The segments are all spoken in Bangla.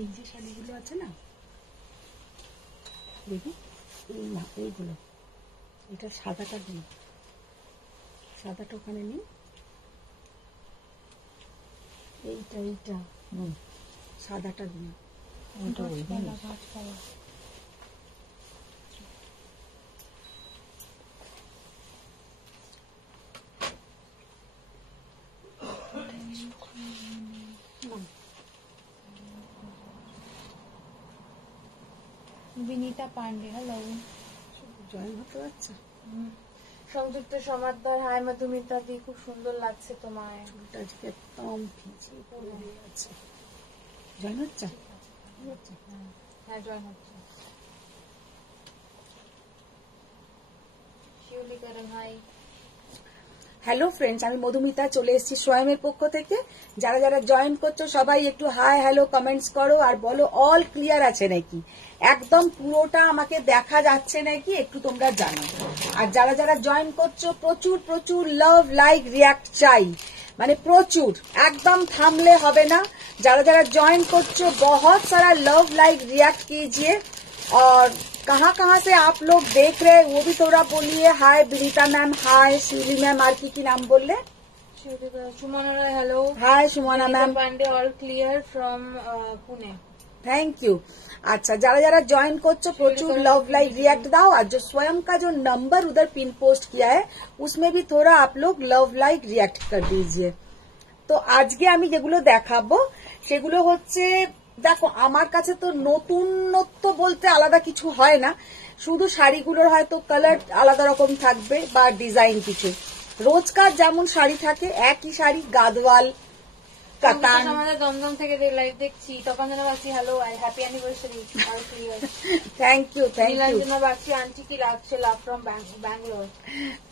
এই যে শাড়িগুলো আছে না, দেখি এই না, এইগুলো, এটা সাদাটা দিই, সাদাটা ওখানে নেই, এইটা এইটা সাদাটা দিই, বিনীতা পান্ডে, হ্যালো। জয়েন হতে পারছে। সংযুক্ত সমাদদার, হাই মধুমিতা দি, খুব সুন্দর লাগছে তোমায়। চুলটা আজকে একদম ভিজিয়ে পড়ে আছে। জয়েন হচ্ছে? হ্যাঁ, জয়েন হচ্ছে। শিউলিকারণ, হাই। হ্যালো ফ্রেন্ডস, আমি মধুমিতা চলে এসেছি সোয়ামের পক্ষ থেকে। যারা যারা জয়েন করছো সবাই একটু হাই হ্যালো কমেন্টস করো আর বলো অল ক্লিয়ার আছে নাকি, একদম পুরোটা আমাকে দেখা যাচ্ছে নাকি একটু তোমরা জানো। আর যারা যারা জয়েন করছো প্রচুর প্রচুর লাভ লাইক রিয়াক্ট চাই, মানে প্রচুর, একদম থামলে হবে ना। যারা যারা জয়েন করছো बहुत सारा लव लाइक रिएक्ट कीजिए और कहाँ कहाँ से आप लोग देख रहे हैं वो भी थोड़ा बोलिए। Hi Vinita ma'am, hi Shivali ma'am, আর কি নাম বললে? Sumana Roy, hello. Hi Sumana ma'am. Pandey, all clear from Pune. Thank you. अच्छा, जरा जरा ज्वाइन করছো প্রচুর लव लाइक रिएक्ट दाओ। और जो स्वयं का जो नंबर उधर पिन पोस्ट किया है उसमें भी थोड़ा आप लोग लव लाइक रिएक्ट कर दीजिए। তো আজকে আমি যেগুলো দেখাবো সেগুলো হচ্ছে, দেখো আমার কাছে তো নতুনত্ব বলতে আলাদা কিছু হয় না, শুধু শাড়িগুলোর হয়তো কালার আলাদা রকম থাকবে বা ডিজাইন কিছু। রোজকার যেমন শাড়ি থাকে একই শাড়ি, গাদওয়াল, কাতান। আমাদের দমদম থেকে লাইভ দেখছি, তখন যেন বাসি hello, happy anniversary. Thank you thank you. Nilanjana বাসি, আন্টি কি লাগছে, love from Bangalore.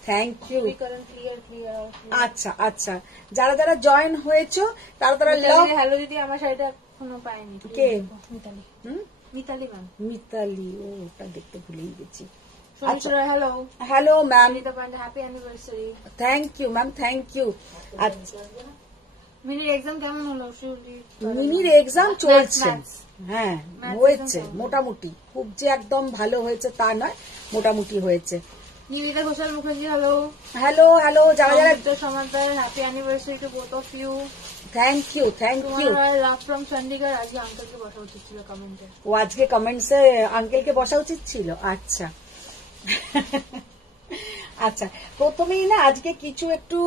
Thank you. Clear clear. আচ্ছা আচ্ছা, যারা যারা জয়েন হয়েছো তারা তারা লাভ। হ্যালো দিদি, আমার শাড়িটা এখনো পাইনি। কে? মিতালি। মিতালি ম্যাম। মিতালি, ওটা দেখতে ভুলেই গেছি। Hello hello ma'am, happy anniversary. Thank you ma'am, thank you. আচ্ছা, মিনির এক্সাম কেমন হলো? মিনির এক্সাম চলছে, হ্যাঁ হয়েছে মোটামুটি, খুব যে একদম ভালো হয়েছে তা নয়, মোটামুটি হয়েছে। Nivedita Ghoshal Mukherjee, hello. Hello hello, যারা যারা Samaddar, happy anniversary to both of you. Thank you thank you. Love from Chandigarh, আজকে আঙ্কেলকে বসা উচিত ছিল কমেন্টে। ও আজকে কমেন্টসে আঙ্কেলকে বসা উচিত ছিল। আচ্ছা আচ্ছা, প্রথমেই না আজকে কিছু একটু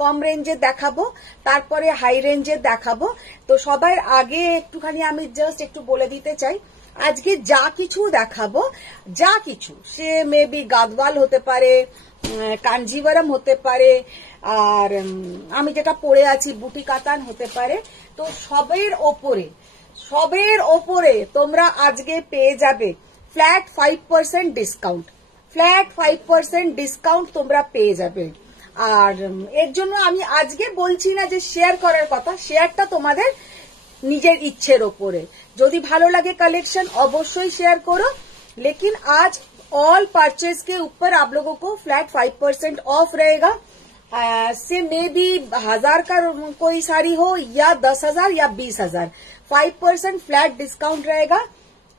কম রেঞ্জের দেখাবো, তারপরে হাই রেঞ্জের দেখাবো। তো সবার আগে একটুখানি আমি জাস্ট একটু বলে দিতে চাই, আজকে যা কিছু দেখাবো, যা কিছু, সে মেবি গাদওয়াল হতে পারে, কাঞ্জিভারম হতে পারে, আর আমি যেটা পরে আছি বুটি কাতান হতে পারে। তো সবের ওপরে তোমরা আজকে পেয়ে যাবে ফ্ল্যাট 5% ডিসকাউন্ট, ফ্ল্যাট 5% ডিসকাউন্ট তোমরা পেয়ে যাবে। আর এর জন্য আমি আজকে বলছি না যে শেয়ার করার কথা, শেয়ারটা তোমাদের নিজের ইচ্ছের ওপরে, যদি ভালো লাগে কালেक्शन अवश्य शेयर करो। लेकिन आज ऑल परचेज के ऊपर आप लोगों को फ्लैट 5% ऑफ रहेगा। से मे बी 1000 का कोई साड़ी हो या 10,000 या 20,000, 5% फ्लैट डिस्काउंट रहेगा।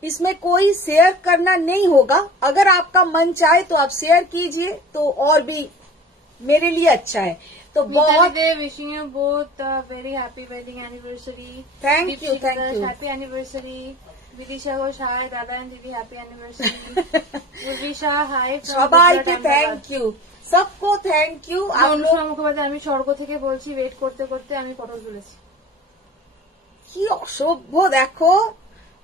इसमें कोई शेयर करना नहीं होगा, अगर आपका मन चाहे तो आप शेयर कीजिए, तो और भी मेरे लिए अच्छा है। तो बहुत wishing you both very happy wedding anniversary. Thank you happy anniversary. Vidisha Ghosh, hi दादा एंड दीदी, हैप्पी एनिवर्सरी। उर्विशा, हाय। সবাইকে থ্যাংক ইউ, सबको থ্যাংক ইউ। অনুষ্কা মুখোপাধ্যায়, আমি স্বর্গ থেকে বলছি, ওয়েট করতে করতে আমি পটল তুলেছি। কি অসভ্য দেখো,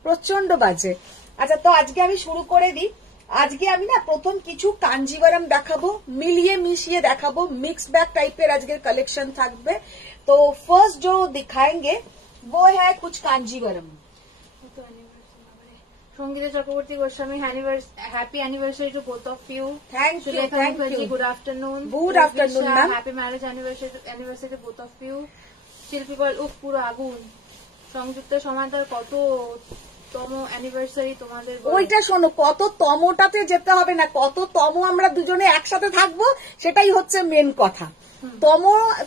প্রচন্ড বাজে। আচ্ছা, তো আজকে আমি শুরু করে দিই। আজকে আমি না প্রথম কিছু কাঞ্জিভারম দেখাবো, মিলিয়ে মিশিয়ে দেখাবো, মিক্স ব্যাগ টাইপের আজকের কালেকশন থাকবে। তো ফার্স্ট जो दिखाएंगे वो है कुछ Kanjivaram. Sangeeta Chakraborty Goswami, happy anniversary to both of you. Thank you thank you. Good afternoon. Good afternoon ma'am. Happy marriage anniversary to both of you. Shilpi Bal, উফ পুরো আগুন। সংযুক্ত সমাদার, কত তম অ্যানিভার্সারি তোমাদের? ওইটা শোনো, কত তমটাতে যেতে হবে না, কত তম আমরা দুজনে একসাথে থাকবো সেটাই হচ্ছে মেন কথা। তম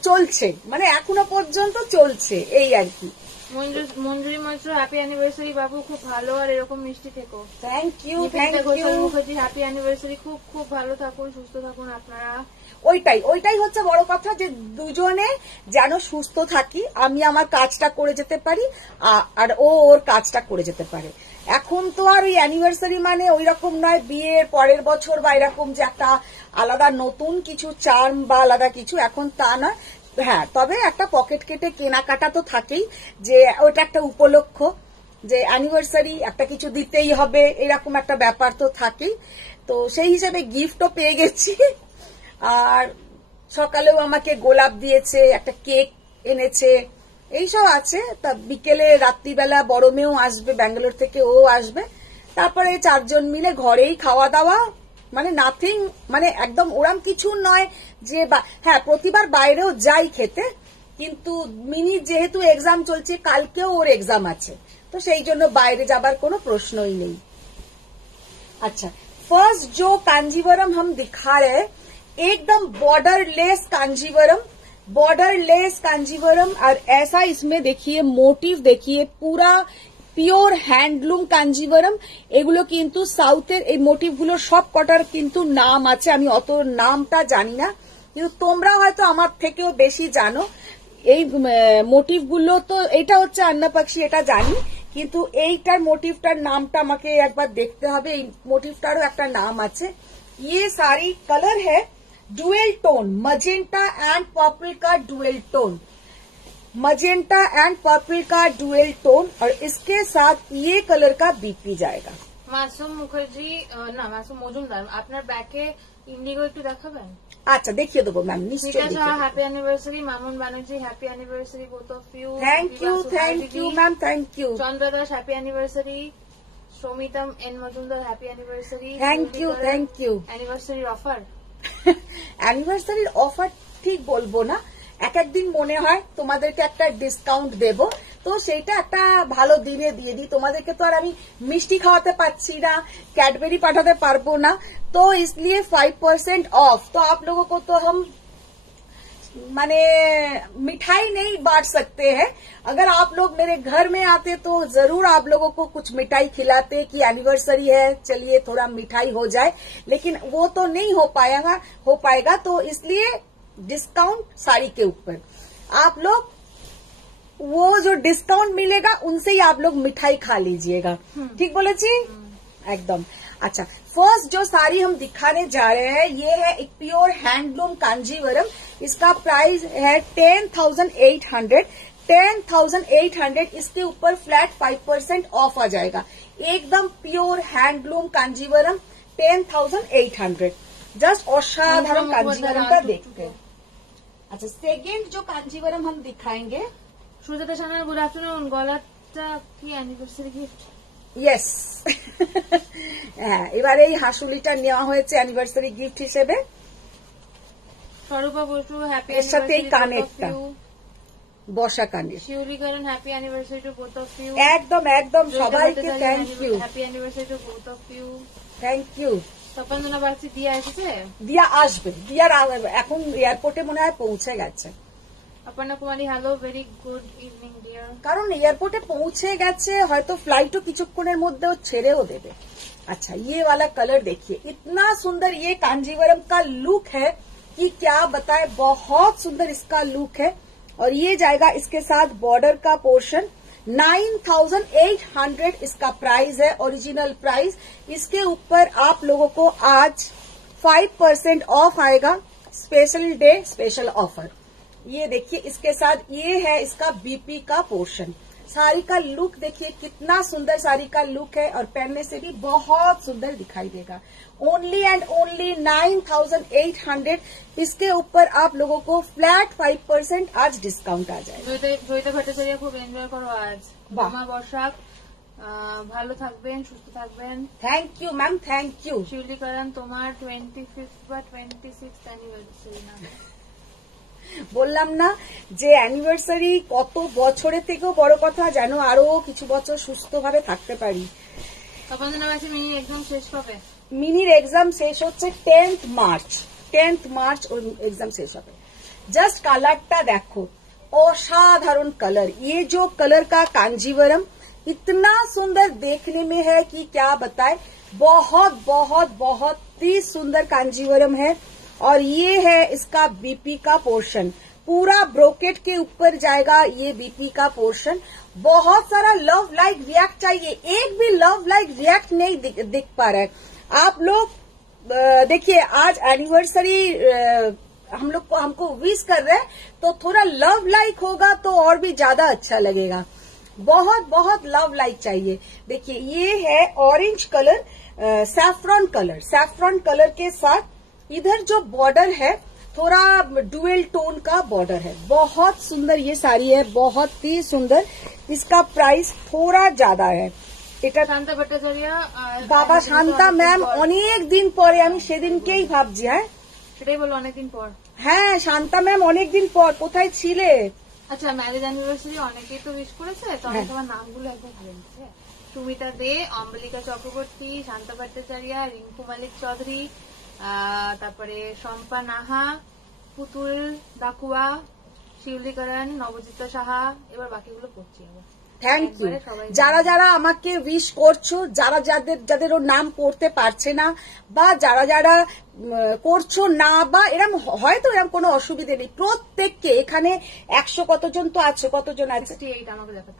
চলছে, মানে এখনো পর্যন্ত চলছে, এই আর কি। মঞ্জুরি মৈত্র হ্যাপি অ্যানিভার্সারি বাবু, খুব ভালো আর এরকম মিষ্টি থেকো। Thank you, thank you Mukherjee happy anniversary, খুব খুব ভালো থাকুন, সুস্থ থাকুন আপনারা। ওইটাই হচ্ছে বড় কথা, যে দুজনে যেন সুস্থ থাকি, আমি আমার কাজটা করে যেতে পারি আর ও ওর কাজটা করে যেতে পারে। এখন তো আর ওই অ্যানিভার্সারি মানে ওই রকম নয় বিয়ের পরের বছর বা এরকম যে একটা আলাদা নতুন কিছু চার্ম বা আলাদা কিছু, এখন তা নয়। হ্যাঁ, তবে একটা পকেট কেটে কেনাকাটা তো থাকেই, যে ওটা একটা উপলক্ষ, যে অ্যানিভার্সারি একটা কিছু দিতেই হবে, এরকম একটা ব্যাপার তো থাকেই। তো সেই হিসাবে গিফটও পেয়ে গেছি, আর সকালেও আমাকে গোলাপ দিয়েছে, একটা কেক এনেছে, এইসব আছে। তা বিকেলে রাত্রিবেলা বড় মেয়েও আসবে ব্যাঙ্গালোর থেকে, ও আসবে। তারপরে 4 জন মিলে ঘরেই খাওয়া দাওয়া, মানে নাথিং, মানে একদম ওরম কিছু নয় যে হ্যাঁ প্রতিবার বাইরেও যাই খেতে, কিন্তু মিনির যেহেতু এক্সাম চলছে, কালকেও ওর এক্সাম আছে, তো সেই জন্য বাইরে যাবার কোনো প্রশ্নই নেই। अच्छा, फर्स्ट जो कांजीवरम हम दिखा रहे हैं एकदम बॉर्डरलेस कांजीवरम, और ऐसा इसमें देखिए मोटिव, देखिए पूरा পিওর হ্যান্ডলুম কাঞ্জিভারাম। এগুলো কিন্তু সাউথের এই মোটিভগুলো সব কটার কিন্তু নাম আছে, আমি অত নামটা জানি না, কিন্তু তোমরা হয়তো আমার থেকেও বেশি জানো এই মোটিভগুলো। তো এটা হচ্ছে আন্নাপাক্ষী, এটা জানি, কিন্তু এইটার মোটিভটার নামটা আমাকে একবার দেখতে হবে। এই মোটিভটারও একটা নাম আছে। ये सारी कलर है dual tone, magenta and purple का dual tone, magenta and purple का डुएल टोन, और इसके साथ ये कलर का बीपी जाएगा। মাসুম মুখার্জি না মাসুম মজুমদার, আপনার ব্যাকে ইন্ডিগো একটু দেখাবেন? আচ্ছা, দেখিয়ে দেবো ম্যাম, নিশ্চয়ই। Happy anniversary Mamun Banerjee, happy anniversary both of you. Thank you ma'am, thank you. Chandra Das happy anniversary. Soumitam N Majumdar happy anniversary. Thank you. অ্যানিভার্সারির অফার, অ্যানিভার্সারির অফার ঠিক বলবো না, এক একদিন মনে হয় তোমাদেরকে একটা ডিসকাউন্ট দেব, তো সেইটা একটা ভালো দিনে দিয়ে দিই। তোমাদেরকে তো আর আমি মিষ্টি খাওয়াতে পারছি না, कैडबरी पाठाते पारबो ना, तो इसलिए 5% ऑफ। तो आप लोगों को तो हम माने मिठाई नहीं बांट सकते हैं। अगर आप लोग मेरे घर में आते तो जरूर आप लोगों को कुछ मिठाई खिलाते कि एनिवर्सरी है, चलिए थोड़ा मिठाई हो जाए, लेकिन वो तो नहीं हो पाएगा। तो इसलिए डिस्काउंट साड़ी के ऊपर आप लोग, वो जो डिस्काउंट मिलेगा उनसे ही आप लोग मिठाई खा लीजिएगा। ठीक बोले जी? एकदम। अच्छा, फर्स्ट जो साड़ी हम दिखाने जा रहे हैं ये है एक प्योर हैंडलूम कांजीवरम। इसका प्राइस है 10,800। 10,800, इसके ऊपर फ्लैट 5% ऑफ आ जाएगा। एकदम प्योर हैंडलूम कांजीवरम 10,800। जस्ट असाधारण कांजीवरम का देखते हैं। अच्छा, सेकेंड जो कांजीवरम हम दिखाएंगे, সুজাতা সান্যাল গুড আফটারনুন, গলাটা কি অ্যানিভার্সারি গিফট? ইয়েস। হ্যাঁ, এবারে এই হাসুলিটা নেওয়া হয়েছে অ্যানিভার্সারি গিফট হিসেবে। স্বরূপা বসু হ্যাপি এর সাথে এই কানেরটা, বসা কানের। Shiulikaran happy anniversary to both of you. একদম সবাইকে thank you. Happy anniversary to both of you. Thank you. Tapandana Bagchi Diya এসেছে? দিয়া আসবে, দিয়ার এখন এয়ারপোর্টে মনে হয় পৌঁছে গেছে। Aparna Kumari hello, very good evening dear. কারণ এয়ারপোর্টে পৌঁছে গেছে, হয়তো फ्लाइटও কিছুক্ষণের মধ্যেও ছেড়েও দেবে। अच्छा, ये वाला कलर देखिए, इतना सुंदर ये कांजीवरम का लुक है कि क्या बताए, बहुत सुंदर इसका लुक है। और ये जाएगा इसके साथ बॉर्डर का पोर्शन। 9,800 इसका प्राइस है, ओरिजिनल प्राइस। इसके ऊपर आप लोगों को आज 5% ऑफ आएगा, स्पेशल डे स्पेशल ऑफर। ये देखिए, इसके साथ ये है इसका बीपी का पोर्शन। साड़ी का लुक देखिए, कितना सुंदर साड़ी का लुक है, और पहनने से भी बहुत सुंदर दिखाई देगा। Only and only 9,800। इसके ऊपर आप लोगों को फ्लैट 5% आज डिस्काउंट आ जाएगा। জয়িতা ভট্টাচার্য খুব এনজয় করো আজ। বোমা বর্ষাক ভালো থাকবেন, সুস্থ থাকবেন। Thank you ma'am, thank you. Shiulikaran তোমার 25th বা 26th অ্যানিভার্সারি না? বললাম না যে অ্যানিভার্সারি কত বছরের থেকেও বড় কথা, যেন আরো কিছু বছর সুস্থভাবে থাকতে পারি। তপন্দনা বাগচি মিনি এক্সাম শেষ কবে? মিনির এক্সাম শেষ হচ্ছে 10th মার্চ। 10th মার্চ ওর এক্সাম শেষ হবে। জাস্ট কালারটা দেখো, असाधारण कलर। ये जो कलर का कांजीवरम इतना सुंदर देखने में है कि क्या बताए, बहुत बहुत बहुत ही सुंदर कांजीवरम है। और ये है इसका बीपी का पोर्शन, पूरा ब्रोकेट के ऊपर जाएगा ये बीपी का पोर्शन। बहुत सारा लव लाइक रिएक्ट चाहिए, एक भी लव लाइक रिएक्ट नहीं दिख पा रहा है। आप लोग देखिए, आज एनिवर्सरी हम लोग को हमको विश कर रहे हैं, तो थोड़ा लव लाइक होगा तो और भी ज्यादा अच्छा लगेगा। बहुत बहुत लव लाइक चाहिए। देखिए ये है orange colour, saffron colour, saffron colour के साथ इधर जो बॉर्डर है थोड़ा डुअल टोन का बॉर्डर है। बहुत सुंदर ये साड़ी है, बहुत ही सुंदर। इसका प्राइस थोड़ा ज्यादा है। এটা শান্তা ভট্টাচার্য বাবা শান্তা ম্যাম অনেক দিন পরে, আমি সেদিনকেই ভাবছি। হ্যাঁ সেটাই বলো, অনেকদিন পর। হ্যাঁ শান্তা ম্যাম অনেকদিন পর, কোথায় ছিলে? আচ্ছা, ম্যারেজ অ্যানিভার্সারি অনেকেই তো উইশ করেছে, তো আমি তোমার নামগুলো একদম ভালো নিচ্ছে। সুমিতা দে, অম্বলিকা চক্রবর্তী, শান্তা ভট্টাচার্য, রিঙ্কু মালিক চৌধুরী, তারপরে শম্পা নাহা, পুতুল ডাকুয়া, শিউলিকরণ, নবজিতা সাহা। এবার বাকিগুলো পড়ছি আবার। থ্যাংক ইউ যারা যারা আমাকে উইশ করছো, যারা যাদের ওর নাম পড়তে পারছে না, বা যারা যারা করছো না, বা এরকম হয়তো এরকম কোনো অসুবিধে নেই, প্রত্যেককে এখানে 100 কতজন তো আছে, কতজন আছে?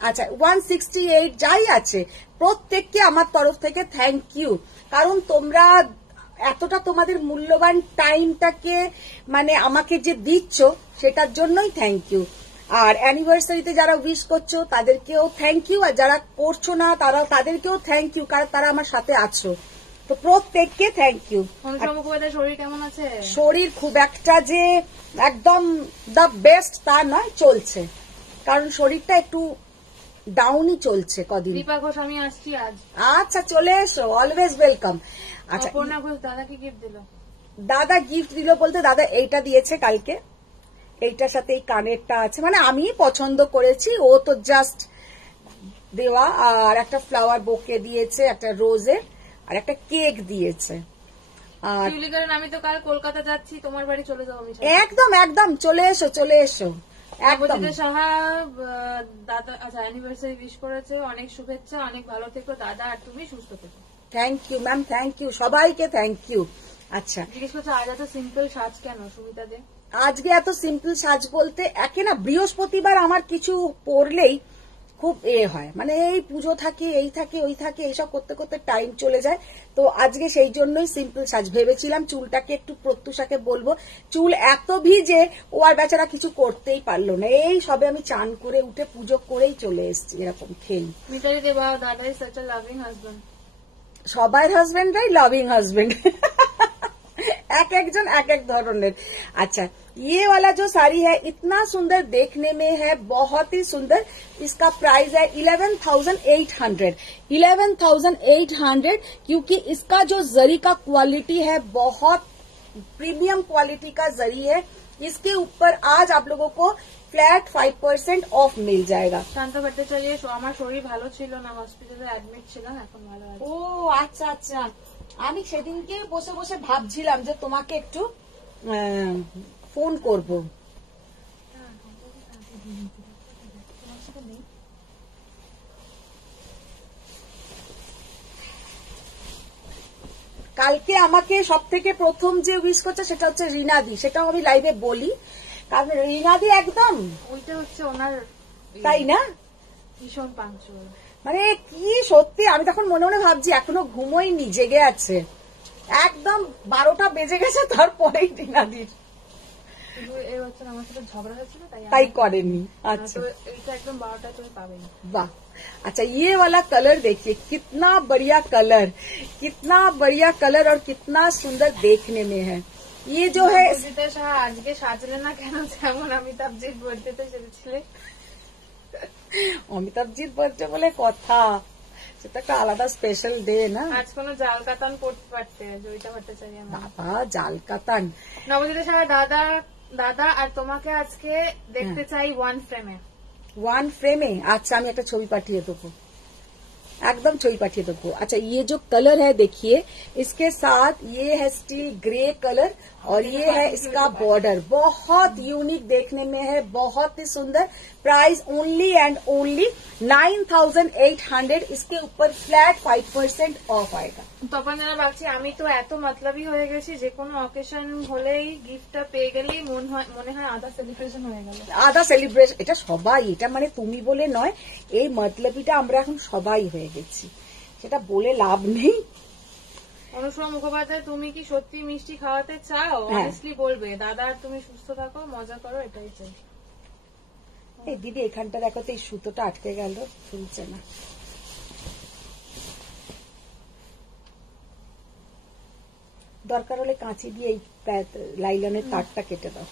আচ্ছা 168 যাই আছে, প্রত্যেককে আমার তরফ থেকে থ্যাংক ইউ। কারণ তোমরা এতটা তোমাদের মূল্যবান টাইমটাকে মানে আমাকে যে দিচ্ছ, সেটার জন্যই থ্যাংক ইউ। আর অ্যানিভার্সারিতে যারা উইশ করছো তাদেরকেও থ্যাংক ইউ, আর যারা করছো না তাদেরকেও থ্যাংক ইউ, কারণ তারা আমার সাথে আছো। তো প্রত্যেককে থ্যাংক ইউ। শরীর কেমন আছে? শরীর খুব একটা যে একদম দ্য বেস্ট তা নয়, চলছে। কারণ শরীরটা একটু ডাউনই চলছে কদিন। দীপা ঘোষ, আমি আসছি আজ। আচ্ছা চলে এসো, অলওয়েজ ওয়েলকাম। আচ্ছা অপর্ণা ঘোষ, দাদা কি গিফট দিল? দাদা গিফট দিল বলতে দাদা এইটা দিয়েছে কালকে, এইটার সাথে এই কানেরটা আছে, মানে আমি পছন্দ করেছি, ও তো জাস্ট দেওয়া। আর একটা ফ্লাওয়ার বোকে দিয়েছে, একটা রোজের, আর একটা কেক দিয়েছে। আর আমি তো কাল কলকাতা যাচ্ছি, তোমার বাড়ি চলে যাবো। একদম একদম চলে এসো, চলে এসো একদম। সাহা দাদা আচ্ছা অ্যানিভার্সারি উইশ করেছে, অনেক শুভেচ্ছা, অনেক ভালো থেকো দাদা, আর তুমি সুস্থ থেকো। Thank you ma'am, thank you, সবাইকে থ্যাংক ইউ। আচ্ছা জিজ্ঞেস করছে আজ এত সিম্পল সাজ কেন সুমিতা দে? আজকে এত সিম্পল সাজ বলতে, একে না বৃহস্পতিবার আমার কিছু পরলেই খুব হয়, মানে এই পুজো থাকে, এই থাকে, ওই থাকে, এইসব করতে করতে টাইম চলে যায়। তো আজকে সেই জন্যই সিম্পল সাজ ভেবেছিলাম। চুলটাকে একটু প্রত্যুষাকে বলবো, চুল এত ভিজে ও আর বেচারা কিছু করতেই পারলো না। এই সবে আমি চান করে উঠে পুজো করেই চলে এসেছি, এরকম খেলি। মিতালি দেবা, দাদা is such a loving husband. সবার হাজবেন্ডরাই লাভিং হাজবেন্ড, एक एक जन एक एक धरनेर। अच्छा ये वाला जो साड़ी है इतना सुंदर देखने में है, बहुत ही सुंदर। इसका प्राइस है 11,800, 11,800, क्योंकि इसका जो जरी का क्वालिटी है बहुत प्रीमियम क्वालिटी का जरी है। इसके ऊपर आज आप लोगों को फ्लैट 5% ऑफ मिल जाएगा। শান্তা ভট্টাচার্য, আমার শরীর ভালো ছিল না, হসপিটালে অ্যাডমিট ছিলাম, এখন ভালো আছি। ও আচ্ছা আচ্ছা, আমি সেদিনকে বসে বসে ভাবছিলাম যে তোমাকে একটু ফোন করব। কালকে আমাকে সব থেকে প্রথম যে উইশ করছে সেটা হচ্ছে রিনাদি, সেটাও আমি লাইভে বলি, কারণ রিনাদি একদম ওইটা হচ্ছে ওনার, তাই না, ভীষণ পাঞ্চুয়াল। মানে কি সত্যি, আমি তখন মনে মনে ভাবছি এখনো ঘুমোইনি, জেগে আছে, একদম 12টা বেজে গেছে, তারপরেই রিনাদির আমার সাথে ঝগড়া হয়েছিল তাই করেনি। আচ্ছা এইটা একদম 12টা তুমি পাবেন। वाह, अच्छा ये वाला कलर देखिए, कितना बढ़िया कलर, कितना बढ़िया कलर और कितना सुंदर देखने में है। ये जो है আজকে সাজলে না কেন, যেমন অমিতাভজির বার্থডেতে সেজেছিলে। অমিতাভজির বার্থডে বলে কথা, সেটা একটা আলাদা স্পেশাল ডে না। আজ কোনো জাল কাতান পড়তে পারতে, জয়িতা ভট্টাচার্য। বাবা জাল কাতান। নবজিতা সাহা, দাদা দাদা আর তোমাকে আজকে দেখতে চাই ওয়ান ফ্রেমে। ওয়ান ফ্রেমে? আচ্ছা আমি একটা ছবি পাঠিয়ে দেবো। एकदम छवि पाठिए देबो। अच्छा ये जो कलर है देखिए, इसके साथ ये है स्टील ग्रे कलर और ये है इसका बॉर्डर, बहुत यूनिक देखने में है, बहुत ही सुंदर। Price only and only 9800। इसके ऊपर फ्लैट 5% ऑफ आएगा। তখন যেন ভাবছি আমি তো এত মাতলাবি হয়ে গেছি, যে কোনো অকেশন হলেই গিফটটা পেয়ে গেলেই মনে হয় আধা সেলিব্রেশন হয়ে গেল। আধা সেলিব্রেশন, এটা সবাই, এটা মানে তুমি বলে নয়, এই মতলবিটা আমরা এখন সবাই হয়ে গেছি, সেটা বলে লাভ নেই। অনুষ্মা মুখোপাধ্যায়, তুমি কি সত্যি মিষ্টি খাওয়াতে চাও? অনেস্টলি বলবে। দাদা তুমি সুস্থ থাকো, মজা করো, এটাই চাই। এই দিদি এখানটা দেখো তো, এই সুতোটা আটকে গেল, খুলছে না। দরকার হলে কাঁচি দিয়ে এই লাইলনের তারটা কেটে দাও।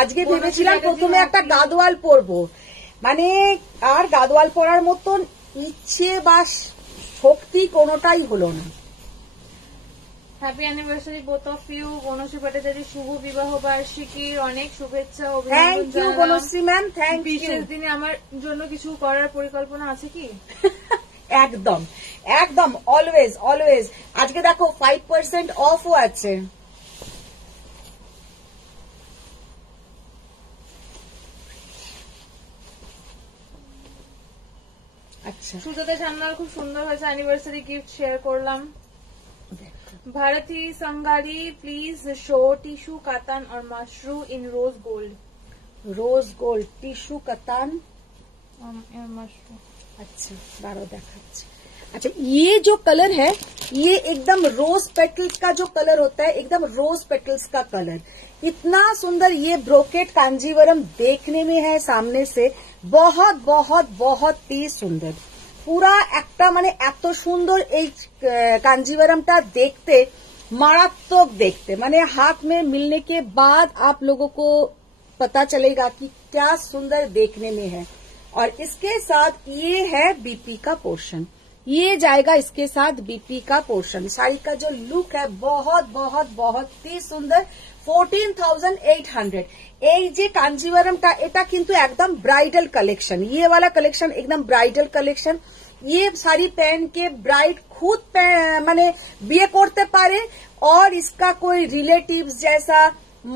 আজকে ভেবেছিলাম প্রথমে একটা গাদোয়াল পরবো, মানে আর গাদোয়াল পরার মতন ইচ্ছে বা শক্তি কোনোটাই হলো না। Happy anniversary both of you. Banashree Bhattacharya, শুভ বিবাহ বার্ষিকীর অনেক শুভেচ্ছা, thank you Banashree ma'am, thank you. বিশেষ দিনে আমার জন্য কিছু করার পরিকল্পনা আছে কি? একদম একদম, অলওয়েজ অলওয়েজ। আজকে দেখো 5% অফও আছে। আচ্ছা, সুজাতা সান্যাল, খুব সুন্দর হয়েছে, অ্যানিভার্সারি গিফট শেয়ার করলাম। Bharati Sangari, please show tissue katan और mashru in rose gold. Rose gold tissue katan mashru. अच्छा बारो दिखाচ্ছি। अच्छा ये जो कलर है, ये एकदम रोज पेटल्स का जो कलर होता है, एकदम रोज पेटल्स का कलर, इतना सुंदर। ये ब्रोकेट कांजीवरम देखने में है सामने से बहुत बहुत बहुत ही सुंदर। পুরা একটা মানে এত সুন্দর এই कांजीवरमটা देखते, मारात्मक देखते, माने हाथ में मिलने के बाद आप लोगों को पता चलेगा कि क्या सुंदर देखने में है। और इसके साथ ये है बीपी का पोर्शन, ये जाएगा इसके साथ बीपी का पोर्शन। साड़ी का जो लुक है बहुत बहुत बहुत ही सुंदर। 14,800। এই যে কাঞ্জিভারমটা, এটা কিন্তু একদম ब्राइडल कलेक्शन, ये वाला कलेक्शन एकदम ब्राइडल कलेक्शन। ये साड़ी पहन के ब्राइड खुद माने বিয়ে করতে পারে, और इसका कोई रिलेटिव्स जैसा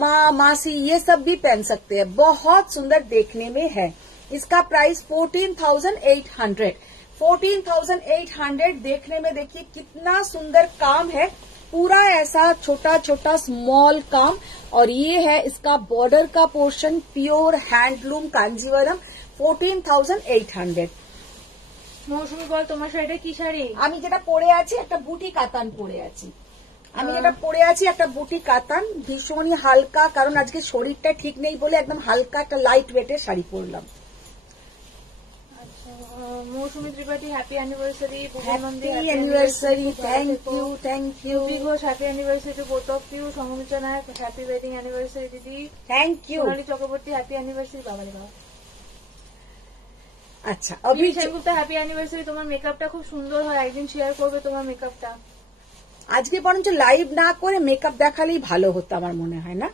माँ मासी ये सब भी पहन सकते हैं। बहुत सुंदर देखने में है। इसका प्राइस 14,800। 14,800 देखने में देखिए कितना सुंदर काम है, पूरा ऐसा छोटा छोटा स्मॉल काम। और ये है इसका बॉर्डर का पोर्शन, प्योर हैंडलूम कांजीवरम। 14,800। মৌসুমি বল, তোমার শাড়িটা কি শাড়ি? আমি যেটা পরে আছি একটা বুটি কাতান পরে আছি, আমি যেটা পরে আছি একটা বুটি কাতান, ভীষণই হালকা, কারণ আজকে শরীরটা ঠিক নেই বলে একদম হালকা একটা লাইট ওয়েটের শাড়ি পরলাম। Mousumi Tripathi, happy anniversary. Happy anniversary, thank you thank you. Ruby Ghosh, happy anniversary to both of you. Sanghamitra Nayak, happy wedding anniversary দিদি। Thank you. Sonali Chakraborty, happy anniversary. বাবারে বাবা। আচ্ছা অভি সেনগুপ্তা, হ্যাপি অ্যানিভার্সারি। তোমার মেকআপটা খুব সুন্দর হয়, একদিন শেয়ার করবে তোমার মেকআপটা। আজকে বরঞ্চ লাইভ না করে মেকআপ দেখালেই ভালো হতো আমার মনে হয়, না?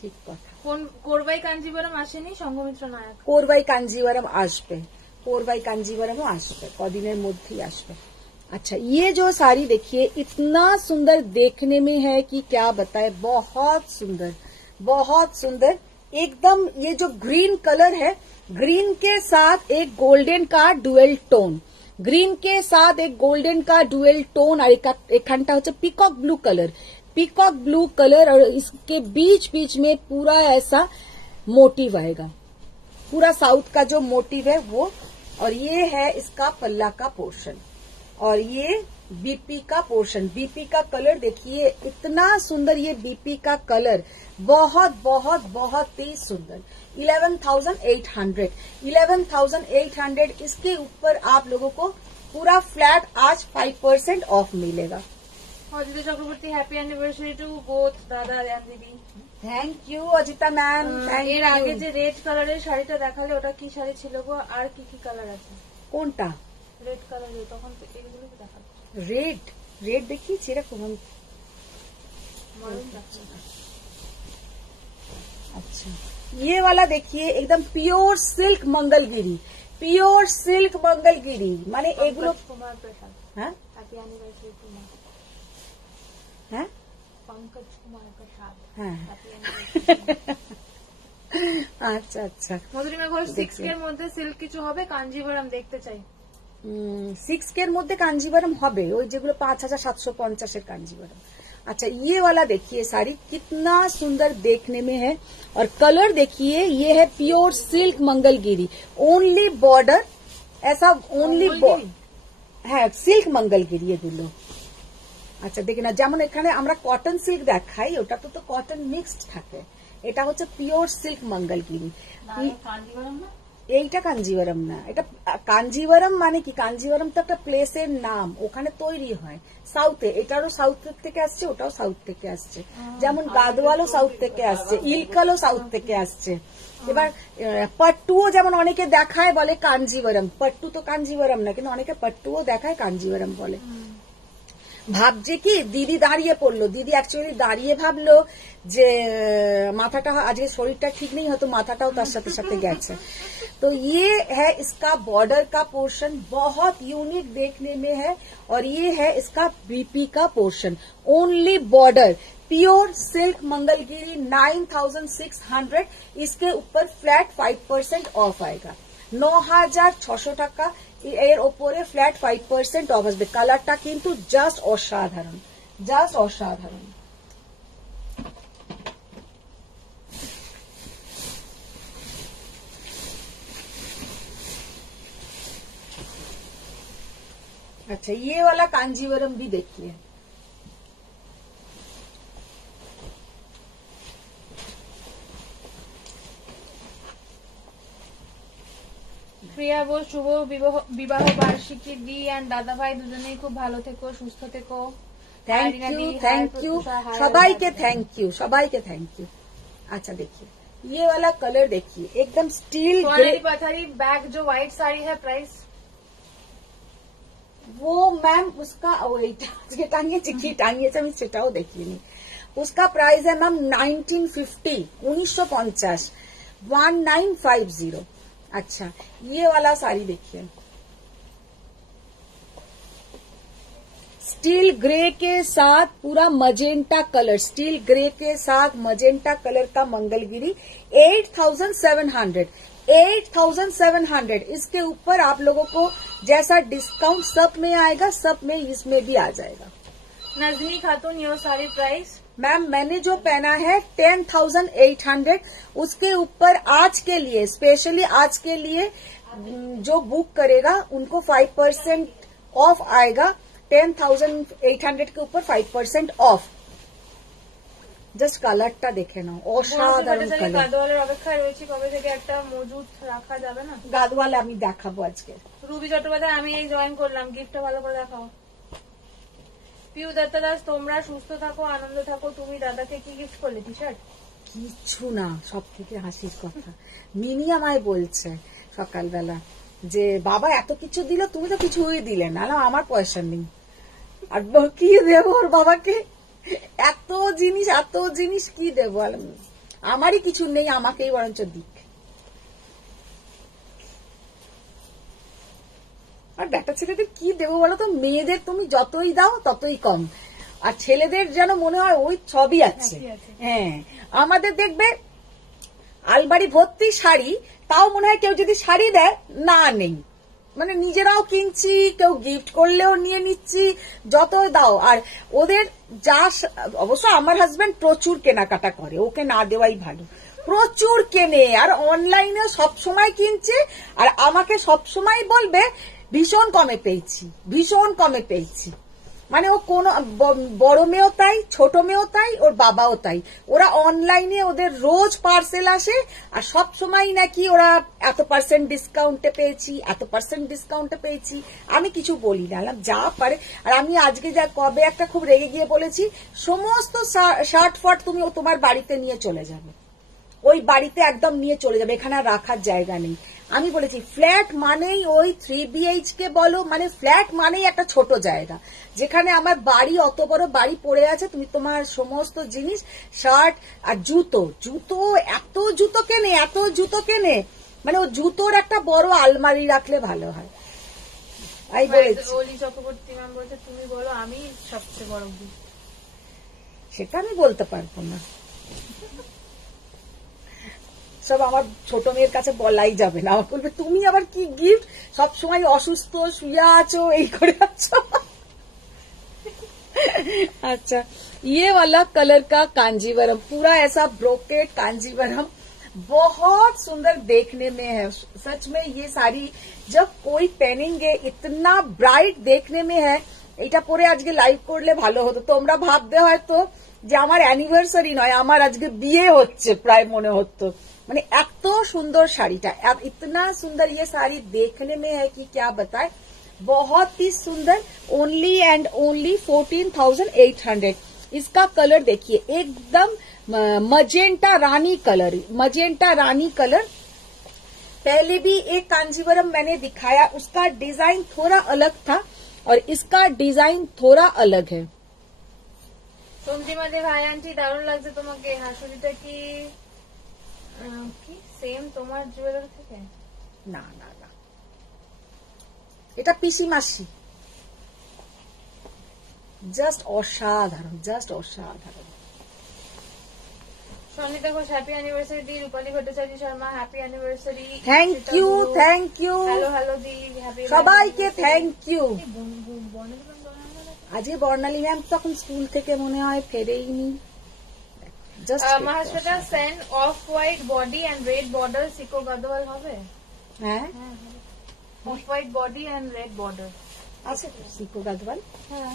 ঠিক কথা। কোন কোরবাই কাঞ্জিবরম আসেনি? সংঘমিত্র নায়ক। কোরবাই কাঞ্জিবরম আসবে, कोरवाई कांजीवरम आसবে, কদিনের মধ্যেই আসবে। अच्छा ये जो साड़ी देखिए इतना सुंदर देखने में है कि क्या बताए, बहुत सुंदर बहुत सुंदर एकदम। ये जो ग्रीन कलर है, ग्रीन के साथ एक गोल्डन का डुएल टोन, ग्रीन के साथ एक गोल्डन का डुएल टोन, और एखानटा होच्छे peacock blue colour, peacock blue colour, और इसके बीच बीच में पूरा ऐसा मोटिव आएगा, पूरा साउथ का जो मोटिव है वो। और ये है इसका पल्ला का पोर्शन, और ये बीपी का पोर्शन। बीपी का कलर देखिए इतना सुंदर, ये बीपी का कलर बहुत बहुत बहुत ही सुंदर। 11,800 11,800। इसके ऊपर आप लोगों को पूरा फ्लैट आज 5% ऑफ मिलेगा। Ajita Chakraborty, happy anniversary to both dada and didi. Thank you Ajita ma'am. এর আগে যে রেড কালারের শাড়িটা দেখালে ওটা কি শাড়ি ছিল গো? আর কি কি কালার আছে? কোনটা? রেড কালারের, তখন তো এগুলো দেখাচ্ছে। রেড রেড দেখিয়েছি এরকম। মারুন দেখাচ্ছে। अच्छा, ये वाला देखिए एकदम pure silk Mangalagiri, pure silk Mangalagiri माने एगुलो कुमार प्रसाद, हाँ हैप्पी एनिवर्सरी कुमार, हाँ पंकज कुमार प्रसाद, हाँ हैप्पी एनिवर्सरी। আচ্ছা আচ্ছা। মধুরিমা ঘোষ 6K এর মধ্যে সিল্ক কিছু হবে? কাঞ্জিভারাম দেখতে চাই। 6K এর মধ্যে কাঞ্জিভারাম হবে, ওই যেগুলো 5750 এর কাঞ্জিভারাম। अच्छा, ये वाला देखिए साड़ी कितना सुंदर देखने में है, और कलर देखिए, ये है pure silk Mangalagiri, only border ऐसा, ओनली হ্যাঁ সিল্ক मंगलगिरी এগুলো। আচ্ছা দেখে না, যেমন এখানে আমরা কটন সিল্ক দেখাই, ওটা তো কটন মিক্সড থাকে, এটা হচ্ছে পিওর সিল্ক मंगलगिरी। এইটা কাঞ্জিভারাম না, এটা কাঞ্জিভারাম মানে কি, কাঞ্জিভারাম তো একটা প্লেসের নাম, ওখানে তৈরি হয় সাউথে, এটারও সাউথ থেকে আসছে, ওটাও সাউথ থেকে আসছে, যেমন গাদওয়ালও সাউথ থেকে আসছে, ইলকালও সাউথ থেকে আসছে। এবার পট্টুও যেমন অনেকে দেখায় বলে কাঞ্জিভারাম, পট্টু তো কাঞ্জিভারাম না, কিন্তু অনেকে পট্টুও দেখায় কাঞ্জিভারাম বলে। ভাবছে কি দিদি দাঁড়িয়ে পড়লো, দিদি অ্যাকচুয়ালি দাঁড়িয়ে ভাবলো যে মাথাটা আজকে শরীরটা ঠিক নেই, হয়তো মাথাটাও তার সাথে সাথে গেছে। तो ये है इसका बॉर्डर का पोर्शन, बहुत यूनिक देखने में है, और ये है इसका बीपी का portion, only border pure silk Mangalagiri 9600। इसके ऊपर फ्लैट 5% ऑफ आएगा, 9600 টাকা এর ওপরে ফ্ল্যাট 5% অফ আসবে। কালারটা কিন্তু জাস্ট অসাধারণ, জাস্ট অসাধারণ। अच्छा, ये वाला कांजीवरम भी देखिए, প্রিয়া বোস শুভ বিবাহ বার্ষিকী দি এন্ড দাদা ভাই দুজনেই খুব ভালো থেকো, সুস্থ থেকো। थैंक यू, थैंक यू সবাইকে, थैंक यू সবাইকে, थैंक यू। अच्छा देखिए, ये वाला कलर देखिए, एकदम स्टील ग्रे पथरी बैग जो व्हाइट साड़ी है, प्राइस वो मैम उसका টাঙিয়েছে কি টাঙিয়েছে আমি সেটাও দেখিনি, उसका प्राइस है मैम 1950, 1950, 1950। अच्छा, ये वाला साड़ी देखिए, स्टील ग्रे के साथ पूरा मजेंटा कलर, स्टील ग्रे के साथ मजेंटा कलर का मंगलगिरी 8700, 8700। इसके ऊपर आप लोगों को जैसा डिस्काउंट सब में आएगा, सब में इसमें भी आ जाएगा। नजनी खातून योर साड़ी प्राइस मैम मैंने जो पहना है 10,800, उसके ऊपर आज के लिए, स्पेशली आज के लिए जो बुक करेगा उनको 5% ऑफ आएगा, 10,800 के ऊपर 5% ऑफ। জাস্ট কালারটা দেখে নাও, অসাধারণ কালার। গাদওয়ালের অপেক্ষায় রয়েছে, কবে থেকে একটা মজুদ রাখা যাবে না? গাদওয়াল আমি দেখাবো আজকে। রুবি চট্টোপাধ্যায় আমি এই জয়েন করলাম, গিফটটা ভালো করে দেখাও। পিউ দত্তা দাস তোমরা সুস্থ থাকো, আনন্দ থাকো। তুমি দাদাকে কি গিফট করলে? T shirt? কিচ্ছু না, সব থেকে হাসির কথা, মিনি আমায় বলছে সকালবেলা যে বাবা এত কিছু দিল, তুমি তো কিছুই দিলে না। আমার পয়সা নেই, আর কি দেবো ওর বাবাকে, এত জিনিস কি দেবো, আমারই কিছু নেই, আমাকেই বরঞ্চ দিক। আর বেটা ছেলেদের কি দেবো বলো তো, মেয়েদের তুমি যতই দাও ততই কম, আর ছেলেদের যেন মনে হয় ওই সবই আছে। হ্যাঁ, আমাদের দেখবে আলমারি ভর্তি শাড়ি, তাও মনে হয় কেউ যদি শাড়ি দেয় না নেই, মানে নিজেরাও কিনছি, কেউ গিফট করলেও নিয়ে নিচ্ছি, যত দাও। আর ওদের যা, অবশ্য আমার হাজবেন্ড প্রচুর কেনাকাটা করে, ওকে না দেওয়াই ভালো, প্রচুর কেনে, আর অনলাইনে সবসময় কিনছে, আর আমাকে সবসময় বলবে ভীষণ কমে পেয়েছি, ভীষণ কমে পেয়েছি। মানে ও কোন বড় মেয়েও তাই, ছোট মেয়েও তাই, ওর বাবাও তাই, ওরা অনলাইনে ওদের রোজ পার্সেল আসে, আর সব সময় নাকি ওরা এত পার্সেন্ট ডিসকাউন্টে পেয়েছি, এত পার্সেন্ট ডিসকাউন্টে পেয়েছি। আমি কিছু বলি না, যা পারে। আর আমি আজকে যা কবে একটা খুব রেগে গিয়ে বলেছি, সমস্ত শার্ট ফাট তুমি তোমার বাড়িতে নিয়ে চলে যাবে, ওই বাড়িতে একদম নিয়ে চলে যাবে, এখানে আর রাখার জায়গা নেই। আমি বলেছি ফ্ল্যাট মানেই ওই 3BHK বলো, মানে ফ্ল্যাট মানেই একটা ছোট জায়গা যেখানে আমার বাড়ি, অত বড় বাড়ি পড়ে আছে, তুমি তোমার সমস্ত জিনিস, শার্ট আর জুতো, এত জুতো কেনে, মানে ও জুতোর একটা বড় আলমারি রাখলে ভালো হয়। ওলি চক্রবর্তী ম্যাম বলছে তুমি বলো আমি সবচেয়ে বড় গিফট। সেটা আমি বলতে পারবো না, সব আমার ছোট মেয়ের কাছে বলাই যাবে না, আমার বলবে তুমি আবার কি গিফট, সবসময় অসুস্থ শুয়ে আছো, এই করে আছো। अच्छा, ये वाला कलर का कांजीवरम, पूरा ऐसा ब्रोकेट कांजीवरम, बहुत सुंदर देखने में है। सच में ये साड़ी जब कोई पहनेंगे इतना ब्राइट देखने में है। এটা পরে আজকে লাইভ করলে ভালো হতো। তোমরা ভাবতে হয়তো যে আমার অ্যানিভার্সারি নয়, আমার আজকে বিয়ে হচ্ছে প্রায় মনে হতো। মানে এত সুন্দর শাড়িটা, इतना सुंदर ये साड़ी देखने में है कि क्या बताए, बहुत ही सुंदर। Only and only 14,800। इसका कलर देखिए एकदम मजेंटा रानी कलर। पहले भी एक कांजीवरम मैंने दिखाया, उसका डिजाइन थोड़ा अलग था और इसका डिजाइन थोड़ा अलग है। সন্ধিমাদের ভাই আন্টি দারুণ লাগছে তোমাকে। হাসুরিটা কি সেম তোমার জুয়েলারি থেকে? না না না, এটা পিসি মাসি। জাস্ট অসাধারণ, জাস্ট অসাধারণ। সনিতা ঘোষ হ্যাপি অ্যানিভার্সারি দি। Rupali Bhattacharya Sharma happy anniversary. Thank you, thank you, hello hello দি, হ্যাপি সবাইকে থ্যাংক ইউ। আজকে বর্ণালী ম্যাম তখন স্কুল থেকে মনে হয় ফেরেইনি। Mahashweta Sen off white body and red border সিকো গাদওয়াল হবে? হ্যাঁ, off white body and red border আছে তো সিকো গাদওয়াল। হ্যাঁ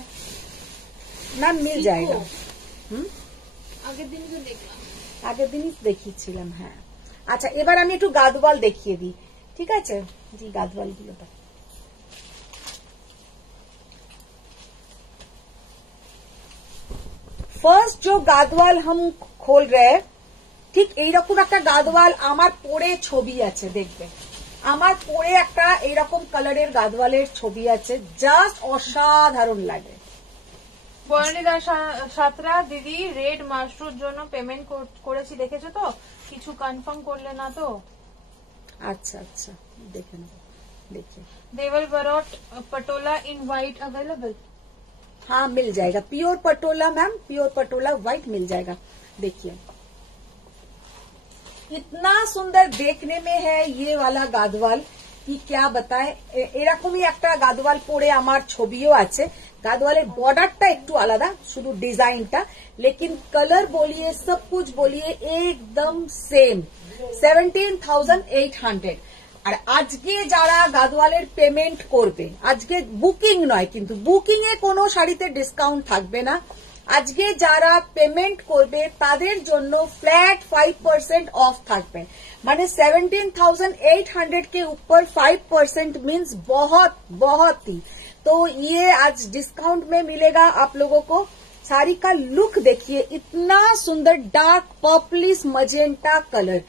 ম্যাম মিল যায়গা। আগের দিন তো দেখলাম, আগের দিনই দেখিয়েছিলাম। হ্যাঁ, আচ্ছা এবার আমি একটু গাদওয়াল দেখিয়ে দিই, ঠিক আছে? জি, গাদওয়াল গুলো তো ফার্স্ট जो গাদওয়াল हम खोल रहे हैं, ঠিক এইরকম একটা গাদওয়াল আমার পরে ছবি আছে, দেখবে আমার পরে একটা এইরকম কালারের গাদওয়ালের ছবি আছে, জাস্ট অসাধারণ লাগে। বর্ণিতা সাতরা দিদি রেড মাশরুর জন্য পেমেন্ট করেছি, দেখেছো তো? কিছু কনফার্ম করলে না তো? আচ্ছা আচ্ছা, দেখে নেব, देखिए। Deval Barot patola in white available? हाँ, मिल जाएगा। Pure patola ma'am, pure patola white मिल जाएगा। देखिए इतना सुंदर देखने में है ये वाला गादवाल কি क्या बताए। এরকমই একটা গাদওয়াল পরে আমার ছবিও আছে। গাদওয়ালের বর্ডারটা একটু আলাদা, শুধু ডিজাইনটা, लेकिन कलर बोलिए सब कुछ बोलिए एकदम सेम। 17,800। আর আজকে যারা গাদওয়ালের পেমেন্ট করবে, আজকে বুকিং নয় কিন্তু, বুকিং এ কোনো শাড়িতে ডিসকাউন্ট থাকবে না। আজকে যারা পেমেন্ট করবে তাদের জন্য फ्लैट 5% ऑफ থাকবে, মানে 17,800 के ऊपर 5% मीन्स बहुत बहुत ही। तो ये आज डिस्काउंट में मिलेगा आप लोगों को। साड़ी का लुक देखिए, इतना सुंदर dark purplish magenta colour,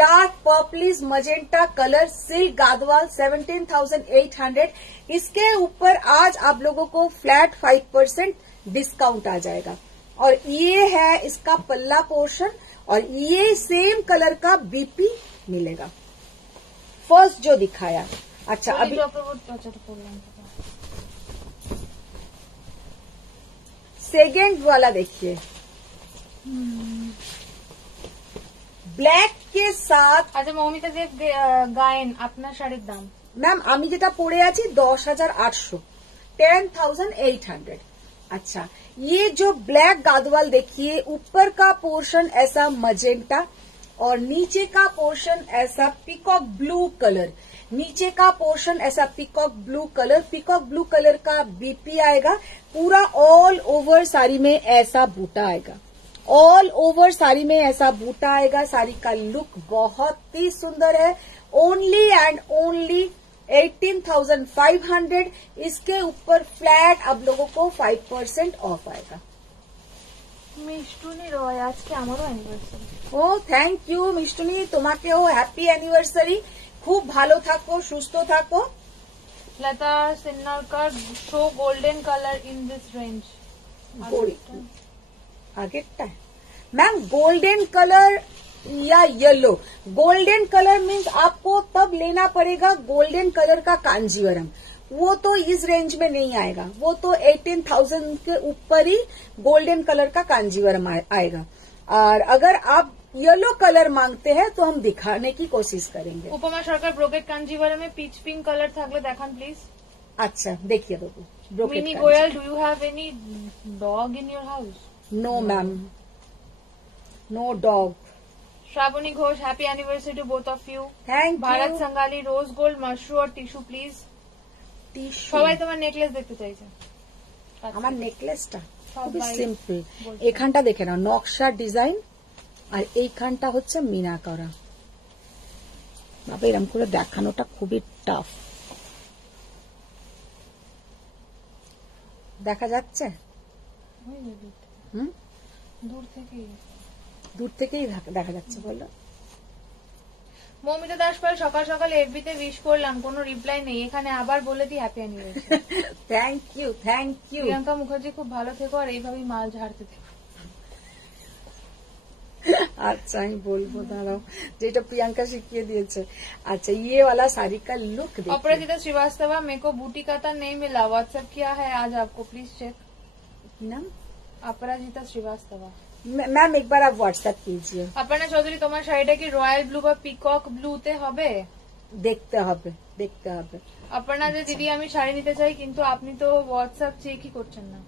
dark purplish magenta colour, silk Gadwal 17,800। इसके ऊपर आज आप लोगों को फ्लैट 5% डिस्काउंट आ जाएगा। और ये है इसका पल्ला पोर्शन, और ये सेम कलर का बीपी मिलेगा। फर्स्ट जो दिखाया, अच्छा अभी सेकेंड वाला देखिए, ব্ল্যাক के साथ। আচ্ছা মৌমিতা দেব গায়েন আপনার শাড়ির দাম? ম্যাম আমি যেটা পরে আছি 10,800, 10,800। अच्छा, ये जो ब्लैक गादवाल देखिए, ऊपर का पोर्शन ऐसा मजेंटा और नीचे का पोर्शन ऐसा पीकॉक ब्लू कलर, नीचे का पोर्शन ऐसा peacock blue colour, peacock blue colour का बीपी आएगा। पूरा ऑल ओवर साड़ी में ऐसा बूटा आएगा, ऑल ओवर साड़ी में ऐसा बूटा आएगा। साड़ी का लुक बहुत ही सुंदर है। Only and only 18,500। इसके ऊपर फ्लैट आप लोगों को 5% ऑफ आएगा। মিষ্টুনি রয় আজকে আমারও অ্যানিভার্সারি। ও থ্যাংক ইউ মিষ্টুনি, তোমাকেও হ্যাপি অ্যানিভার্সারি। খুব ভালো থাকো, সুস্থ থাকো। লতা সিনহার show golden colour in this range. আগেরটা मैम गोल्डन कलर या येलो। गोल्डन कलर मीन्स आपको तब लेना पड़ेगा गोल्डन कलर का कांजीवरम, वो तो इस रेंज में नहीं आएगा, वो तो 18,000 के ऊपर ही गोल्डन कलर का कांजीवरम आएगा। और अगर आप येलो कलर मांगते हैं तो हम दिखाने की कोशिश करेंगे। उपमा सरकार ब्रोकेट कांजीवरम में पीच पिंक कलर থাকলে দেখান প্লিজ। अच्छा देखिए बाबू, Mini Goyal, do you have any dog in your house? No ma'am, no dog. Shravani Ghosh, happy anniversary to both of you. Thank भारत you. Sangali, rose gold, mashru और टिश्यू प्लीज। টিস্যু সবাই তোমার নেকলেস দেখতে চাইছে। আমার নেকলেসটা খুবই সবাই সিম্পল। বলছে। এখানটা দেখে নাও, নকশা ডিজাইন, আর এইখানটা হচ্ছে মিনা করা। বাবা এরকম করে দেখানোটা খুবই টাফ। দেখা যাচ্ছে? হুম, দূর থেকে দূর থেকেই দেখা যাচ্ছে। বলো। মৌমিতা দাস পাল, সকাল সকাল এফবিতে উইশ করলাম, কোনো রিপ্লাই নেই, এখানে আবার বলে দিই happy anniversary. Thank you, thank you. Priyanka Mukherjee, খুব ভালো থেকো আর এইভাবেই মাল ঝাড়তে থেকো। अच्छा আমি বলবো, দাঁড়াও, যেটা প্রিয়াঙ্কা শিখিয়ে দিয়েছে। अच्छा ये वाला साड़ी का लुक देखिए। अपराजिता श्रीवास्तवा, मेरे को बूटी का था नहीं मिला, व्हाट्सएप किया है आज आपको, प्लीज चेक। नाम अपराजिता श्रीवास्तवा। मैम एक बार आप व्हाट्सएप कीजिए। अपर्णा चौधरी, তোমার শাড়িটা কি রয়্যাল ব্লু বা পিকক ব্লুতে হবে? দেখতে হবে, দেখতে হবে। অপর্ণা যে দিদি আমি শাড়ি নিতে চাই, কিন্তু আপনি তো হোয়াটসঅ্যাপ চেকই করছেন না।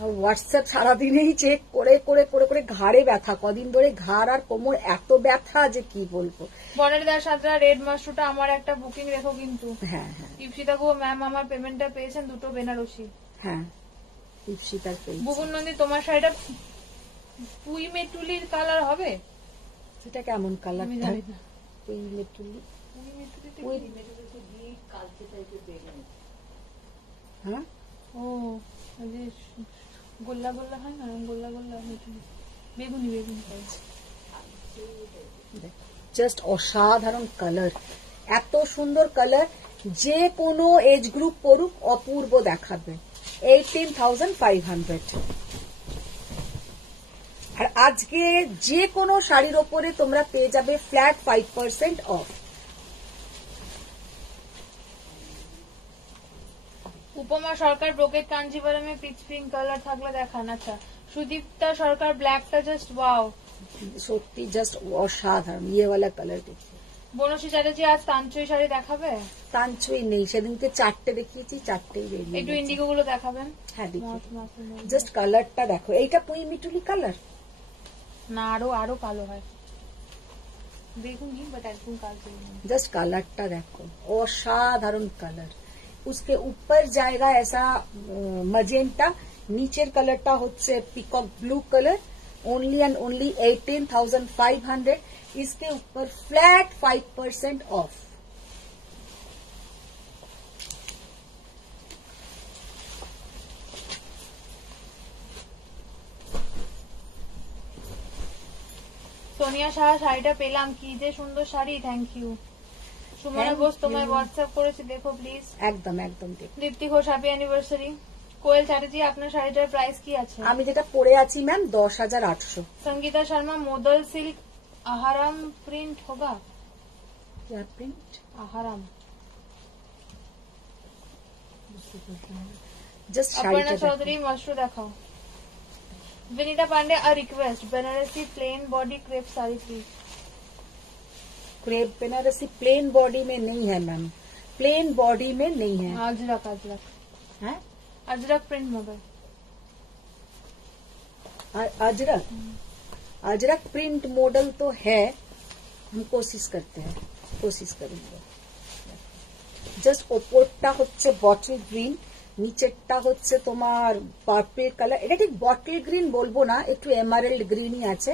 হোয়াটসঅ্যাপ সারাদিনেই চেক করে করে করে করে ঘাড়ে ব্যথা, কদিন ধরে ঘাড় আর কোমর এত ব্যথা যে কি বলবো। বনের দাস সাঁতরা, রেড মাশরুমটা আমার একটা বুকিং রেখো কিন্তু। হ্যাঁ হ্যাঁ ইপসিতা গুহ, ম্যাম আমার পেমেন্টটা পেয়েছেন, দুটো বেনারসি। হ্যাঁ, ইপসিতার পেয়েছি। বুবুন নন্দী, তোমার শাড়িটা পুই মেটুলির কালার হবে? এটা কেমন কালার? আমি জানি না। পুই মেটুলি, পুই মেটুলিতে পুই কি? হ্যাঁ ও ওই যে গোল্লা গোল্লা হয় না, গোল্লা গোল্লা মেটুলি, বেগুনি বেগুনি। জাস্ট অসাধারণ কালার, এত সুন্দর কালার, যে কোনো এজ গ্রুপ পড়ুক অপূর্ব দেখাবে। 18,500। আর আজকে যে কোনো শাড়ির ওপরে তোমরা পেয়ে যাবে ফ্ল্যাট 5% অফ। উপমা সরকার, ব্রোকেট কাঞ্জিভারমে পিচ পিঙ্ক কালার থাকলে দেখান। আচ্ছা, সুদীপ্তা সরকার, ব্ল্যাকটা জাস্ট ওয়াও, সত্যি জাস্ট অসাধারণ। ইয়ে ওয়ালা কালার দেখি। বনশ্রী চ্যাটার্জি, আজ তাঞ্চই শাড়ি দেখাবে? তাঞ্চই নেই, সেদিনকে 4টে দেখিয়েছি, 4টেই বেরিয়ে একটু গেছে। ইন্ডিগো গুলো দেখাবেন। হ্যাঁ দেখি, মত মত মত। জাস্ট কালারটা দেখো, এইটা পুঁই মিটুলি কালার না, আরো আরো কালো হয়, দেখুনি বাট একদম কালো ছিল না। जस्ट कलरটা देखो, असाधारण कलर। उसके ऊपर जाएगा ऐसा मजेंटा, नीचेर कलरটা হচ্ছে peacock blue colour. Only and only 18,500। इसके ऊपर फ्लैट 5% ऑफ। সোনিয়া সাহা, শাড়িটা পেলাম, কি যে সুন্দর শাড়ি, thank you. Sumana Thank Ghosh, you. তোমায় হোয়াটসঅ্যাপ করেছি, দেখো প্লিজ। একদম একদম দেখো। Dipti Ghosh, happy anniversary. কোয়েল চ্যাটার্জি, আপনার শাড়িটার প্রাইস কি আছে? আমি যেটা পরে আছি ma'am 10,800। Sangeeta Sharma, modal silk आहाराम प्रिंट होगा? क्या प्रिंट? आहाराम। जस्ट अपर्णा শাড়িটা चौधरी, मशरू दिखाओ। Vinita Pandey, a request, Banarasi plain body crepe sari please. Crepe Banarasi plain body में नहीं है मैम, प्लेन बॉडी में नहीं है। अजरक अजरक है Ajrak print model. Ajrak, Ajrak print model तो है, हम कोशिश करते हैं, कोशिश करेंगे। জাস্ট ওপরটা হচ্ছে বটল গ্রিন, নিচেরটা হচ্ছে তোমার পার্পল কালার। এটা ঠিক বটল গ্রিন বলবো না, একটু এমারেল্ড গ্রিনই আছে।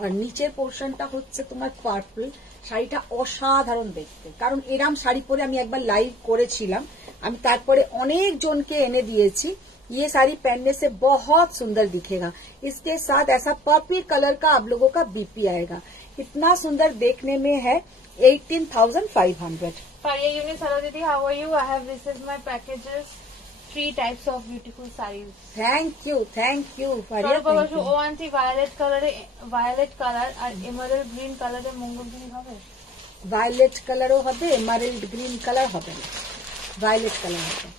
আর নিচের পোর্শনটা হচ্ছে তোমার পার্পল। শাড়িটা অসাধারণ দেখতে, কারণ এরম শাড়ি পরে আমি একবার লাইভ করেছিলাম, আমি তারপরে অনেক জনকে এনে দিয়েছি। ये साड़ी पहनने से बहुत सुंदर दिखेगा। इसके साथ ऐसा पर्पल कलर का आप लोगों का बीपी आएगा। इतना सुंदर देखने में है 18,500। Faria Unis, hello Didi, how are you? I have received my packages, 3 types of beautiful sarees. Thank you Faria, Swarupa thank Basu, you। ও আন্টি ভায়োলেট কালার আর এমারেল্ড গ্রিন কালারের মঙ্গলগিরি হবে? ভায়োলেট কালারও হবে, এমারেল্ড গ্রিন কালার হবে না, वायलेट कलर होता है।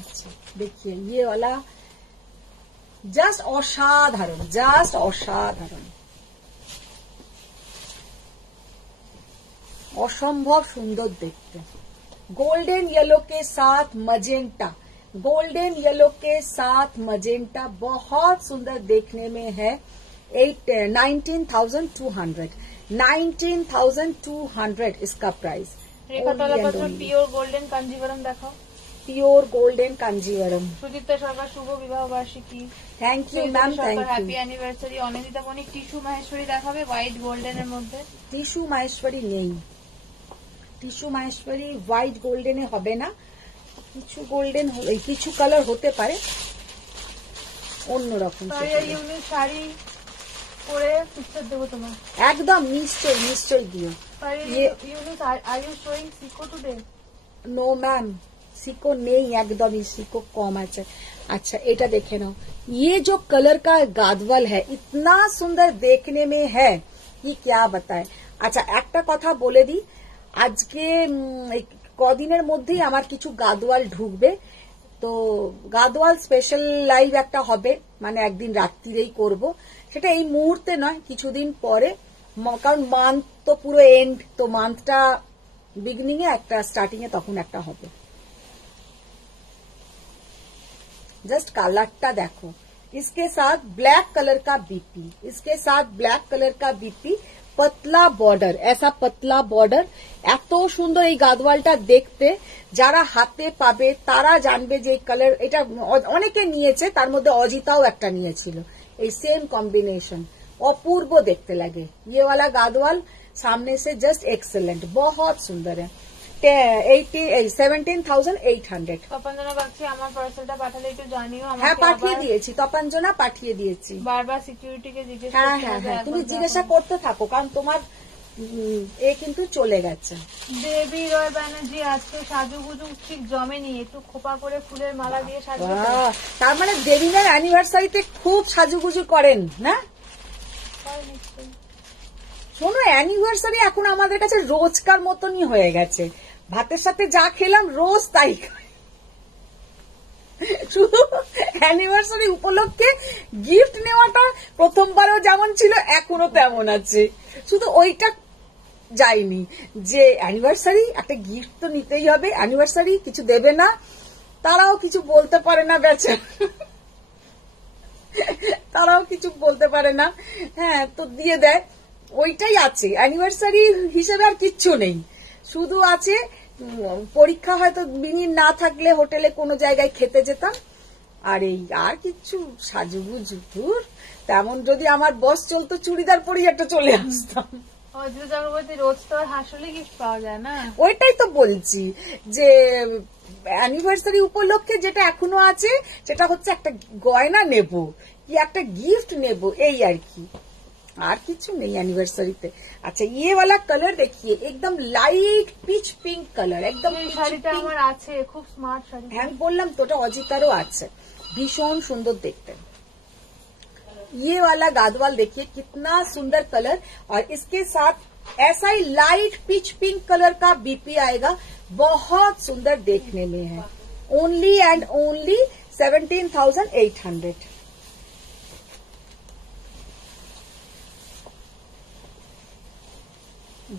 अच्छा देखिए ये वाला जस्ट असाधारण, जस्ट असाधारण, असंभव सुंदर देखते। गोल्डन येलो के साथ मजेंटा, गोल्डन येलो के साथ मजेंटा बहुत सुंदर देखने में है। 19,200, 19,200 इसका प्राइस। রেখাতলা পাত্র পিওর গোল্ডেন কাঞ্জিভারম দেখাও। Pure golden Kanjivaram. সুদীপ্তা সরকার শুভ বিবাহ বার্ষিকী। Thank you ma'am, thank you. Happy anniversary. Anindita Banik tissue Maheshwari দেখাবে হোয়াইট গোল্ডেনের মধ্যে। টিস্যু মাহেশ্বরী নেই, টিস্যু মাহেশ্বরী হোয়াইট গোল্ডেনে হবে না, কিছু গোল্ডেন, কিছু কালার হতে পারে অন্যরকম। ইউনিক শাড়ি পরে পিকচার দেবো তোমার। একদম নিশ্চয় নিশ্চয় দিও। নো ম্যাম, सिको नहीं, एकदम ही सिको कम আছে। अच्छा এটা দেখে নাও, ये जो कलर का गादवल है इतना सुंदर देखने में है कि क्या बताए। আচ্ছা একটা কথা বলে দিই, আজকে কদিনের মধ্যেই আমার কিছু গাদওয়াল ঢুকবে, তো গাদওয়াল স্পেশাল লাইভ একটা হবে, মানে একদিন রাত্রিরেই করব, সেটা এই মুহূর্তে নয়, কিছুদিন পরে, কারণ মান্থ তো পুরো এন্ড, তো মান্থটা বিগিনিং এ একটা, স্টার্টিং এ তখন একটা হবে। जस्ट कलरটা দেখো, इसके साथ ब्लैक कलर का बीपी, इसके साथ ब्लैक कलर का बीपी, पतला बॉर्डर, ऐसा पतला बॉर्डर, এত সুন্দর এই গাদওয়ালটা দেখতে। যারা হাতে পাবে তারা জানবে যে এই কালার, এটা অনেকে নিয়েছে, তার মধ্যে অজিতাও একটা নিয়েছিল, এই সেম কম্বিনেশন, অপূর্ব দেখতে লাগে। ये वाला गादवाल सामने से जस्ट एक्सेलेंट, बहुत सुंदर है। 17,800। তপঞ্জনা বাগচি, আমার পার্সেলটা পাঠালে একটু জানিও। হ্যাঁ পাঠিয়ে দিয়েছি, তপঞ্জনা পাঠিয়ে দিয়েছি। বারবার সিকিউরিটিকে জিজ্ঞেস হ্যাঁ হ্যাঁ হ্যাঁ, তুমি জিজ্ঞাসা করতে থাকো, কারণ তোমার এ কিন্তু চলে গেছে। দেবী রয় ব্যানার্জি, আজকে সাজুগুজু ঠিক জমেনি, একটু খোপা করে ফুলের মালা দিয়ে সাজবে। তার মানে দেবীনার অ্যানিভার্সারিতে খুব সাজুগুজু করেন না? শোনো, অ্যানিভার্সারি এখন আমাদের কাছে রোজকার মতনই হয়ে গেছে, ভাতের সাথে যা খেলাম রোজ তাই খাই। শুধু অ্যানিভার্সারি উপলক্ষে গিফট নেওয়াটা প্রথমবারও যেমন ছিল এখনো তেমন আছে, শুধু ওইটা যায়নি যে অ্যানিভার্সারি একটা গিফট তো নিতেই হবে, অ্যানিভার্সারি কিছু দেবে না, তারাও কিছু বলতে পারে না, বেচারা তারাও কিছু বলতে পারে না, হ্যাঁ তো দিয়ে দেয়, ওইটাই আছে। অ্যানিভার্সারি হিসেবে আর কিচ্ছু নেই, শুধু আছে পরীক্ষা হয়তো বিনির না থাকলে হোটেলে কোনো জায়গায় খেতে যেতাম, আর এই আর কিচ্ছু সাজুগুজু দূর। তেমন যদি আমার বস চলতো চুড়িদার পরেই একটা চলে আসতাম। অজিত চক্রবর্তী, রোজ তো আর হাসলে গিফট পাওয়া যায় না। ওইটাই তো বলছি যে অ্যানিভার্সারি উপলক্ষে যেটা এখনো আছে সেটা হচ্ছে একটা গয়না নেব কি একটা গিফট নেব, এই আর কি, আর কিছু নেই অ্যানিভার্সারিতে। আচ্ছা ये वाला कलर देखिए, एकदम लाइट पिच पिंक कलर, एकदम শাড়িটা আমার আছে, খুব স্মার্ট শাড়ি। হ্যাঁ বললাম তো, ওটা অজিতারও আছে, ভীষণ সুন্দর দেখতে। ये वाला गादवाल देखिए कितना सुंदर कलर, और इसके साथ ऐसा ही लाइट पिच पिंक कलर का बीपी आएगा, बहुत सुंदर देखने में है। Only and only 17,800।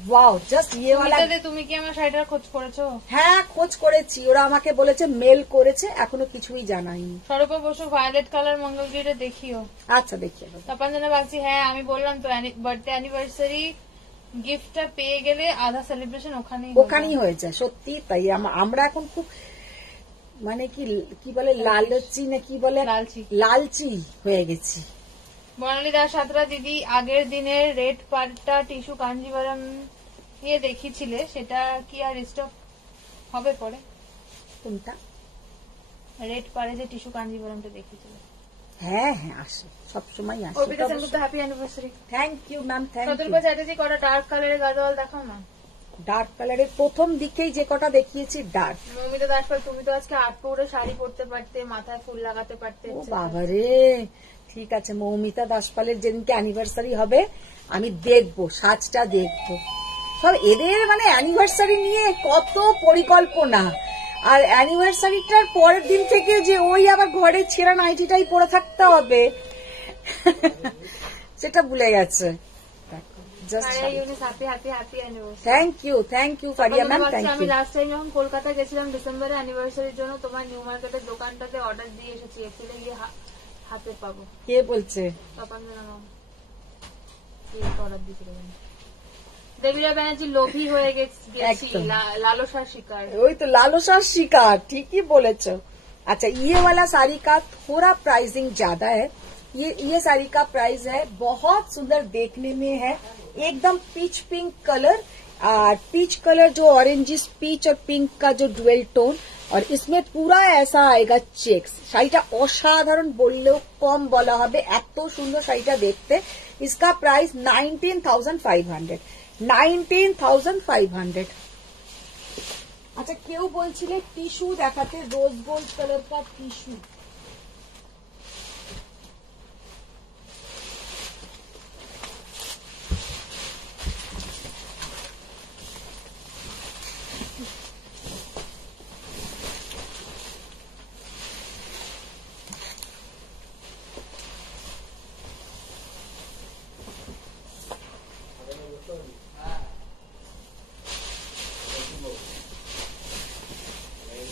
Wow, just ये वाला। তুমি কি আমার শাড়িটার খোঁজ করেছো? হ্যাঁ খোঁজ করেছি, ওরা আমাকে বলেছে মেল করেছে, এখনো কিছুই জানায়নি। স্বরূপা বসু, ভায়োলেট কালার মঙ্গলগিরিটা দেখিও। আচ্ছা দেখিয়ে। তপঞ্জনা বাগচি, হ্যাঁ আমি বললাম তো, বার্থডে অ্যানিভার্সারি গিফটটা পেয়ে গেলে আধা সেলিব্রেশন ওখানেই হয়ে যায়, সত্যি তাই। আমরা এখন খুব মানে কি বলে লালচি না কি বলে, লালচি হয়ে গেছি। বর্ণালী দাস সাঁতরা, দিদি আগের দিনের রেড পাড়টা টিস্যু কাঞ্জিভারম নিয়ে দেখিয়েছিলে, সেটা কি আর স্টক হবে পরে? কোনটা? রেড পাড়ে যে টিস্যু কাঞ্জিভারমটা দেখিয়েছিলে। হ্যাঁ হ্যাঁ আসে, সবসময় আসে। Arpita Sengupta happy anniversary. Thank you ma'am, thank you. Chaturbhuj Chatterjee কটা ডার্ক কালারের গাদোয়াল দেখাও না। ডার্ক কালারের প্রথম দিকেই যে কটা দেখিয়েছি ডার্ক। মৌমিতা দাসপাল, তুমি তো আজকে আট পৌরে শাড়ি পরতে পারতে, মাথায় ফুল লাগাতে পারতে। ও বাবারে, ঠিক আছে, মৌমিতা দাসপালের যেদিনকে অ্যানিভার্সারি হবে আমি দেখবো, সাজটা দেখবো। সব এদের মানে অ্যানিভার্সারি নিয়ে কত পরিকল্পনা, আর অ্যানিভার্সারিটার পরের দিন থেকে যে ওই আবার ঘরে ছেঁড়া নাইটিটাই পরে থাকতে হবে সেটা ভুলে গেছে। Thank you Faria ma'am, thank you. আমি লাস্ট টাইম যখন কলকাতা গেছিলাম ডিসেম্বরে অ্যানিভার্সারির জন্য, তোমার নিউ মার্কেটের দোকানটাতে অর্ডার দিয়ে এসেছি, এপ্রিলে গিয়ে হাতে পাবো। কে বলছে? তপঞ্জনা ম্যাম অর্ডার দিয়েছিল। দেবীরা ব্যানার্জি লোভী হয়ে গেছি, লালসার শিকার। ওই তো লালসার শিকার, ঠিকই বলেছ। अच्छा, ये वाला साड़ी का थोड़ा प्राइसिंग ज्यादा है। ये साड़ी का प्राइस है, बहुत सुंदर देखने में है, एकदम peach pink colour, peach colour जो ऑरेंजिस पीच और पिंक का जो डुएल टोन, और इसमें पूरा ऐसा आएगा चेक्स। শাড়িটা অসাধারণ বললেও কম বলা হবে, এত সুন্দর শাড়িটা দেখতে। इसका प्राइस 19,500। 19,500। আচ্ছা, কেউ বলছিলে টিস্যু দেখাতে, রোজ গোল্ড কালার का টিস্যু।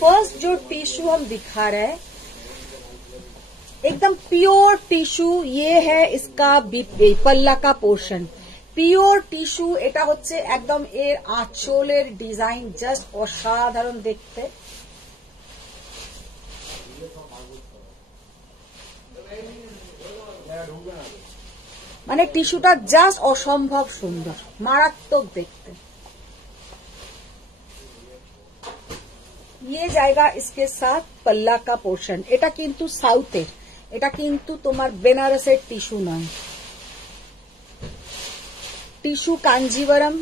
फर्स्ट जो टिश्यू हम दिखा रहे हैं एकदम प्योर टिश्यू, ये है इसका पल्ला का पोर्शन। পিওর টিস্যু, এটা হচ্ছে একদম এর আঁচলের ডিজাইন, জাস্ট অসাধারণ দেখতে। মানে টিস্যুটা জাস্ট অসম্ভব সুন্দর, মারাত্মক দেখতে। ये जाएगा इसके साथ पल्ला का पोर्शन। এটা কিন্তু সাউথের, এটা কিন্তু তোমার বেনারসের টিস্যু নয়। टिश्यू कांजीवरम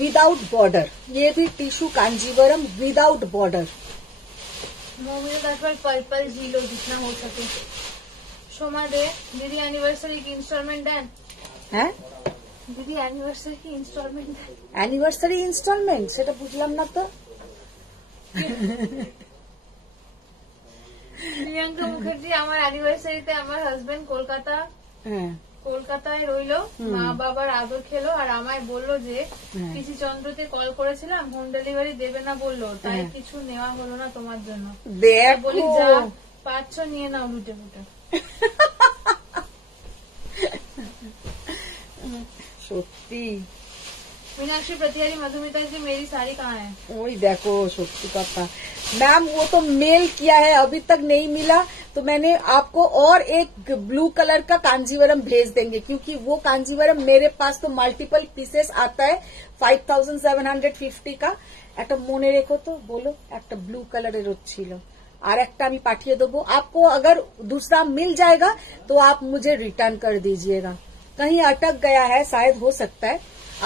विदाउट बॉर्डर, ये भी tissue Kanjivaram without border. Moumita Daspal purple झीलो जितना हो सके। सोमा दे, दीदी एनिवर्सरी की इंस्टॉलमेंट दें। हैं? दीदी एनिवर्सरी की इंस्टॉलमेंट दें। एनिवर्सरी इंस्टॉलमेंट সেটা বুঝলাম না তো। প্রিয়াঙ্কা মুখার্জি, আমার অ্যানিভার্সারিতে আমার হাজবেন্ড কলকাতায় রইলো, মা বাবার আদর খেলো, আর আমায় বললো যে পিসি চন্দ্রতে কল করেছিলাম, হোম ডেলিভারি দেবে না বললো, তাই কিছু নেওয়া হলো না তোমার জন্য। বলি যা পাচ্ছ নিয়ে নাও লুটে ফুটে। সত্যি। मीनाक्षी प्रतिहारी, मधुमिता जी मेरी साड़ी कहाँ है? वही देखो, सच्ची कथा मैम, वो तो मेल किया है, अभी तक नहीं मिला, तो मैंने आपको और एक ब्लू कलर का कांजीवरम भेज देंगे, क्योंकि वो कांजीवरम मेरे पास तो मल्टीपल पीसेस आता है 5,750 का। একটা মনে রেখো তো, বলো, একটা ব্লু কালারের ছিল, আর একটা আমি পাঠিয়ে দেবো आपको। अगर दूसरा मिल जाएगा तो आप मुझे रिटर्न कर दीजिएगा, कहीं अटक गया है शायद, हो सकता है।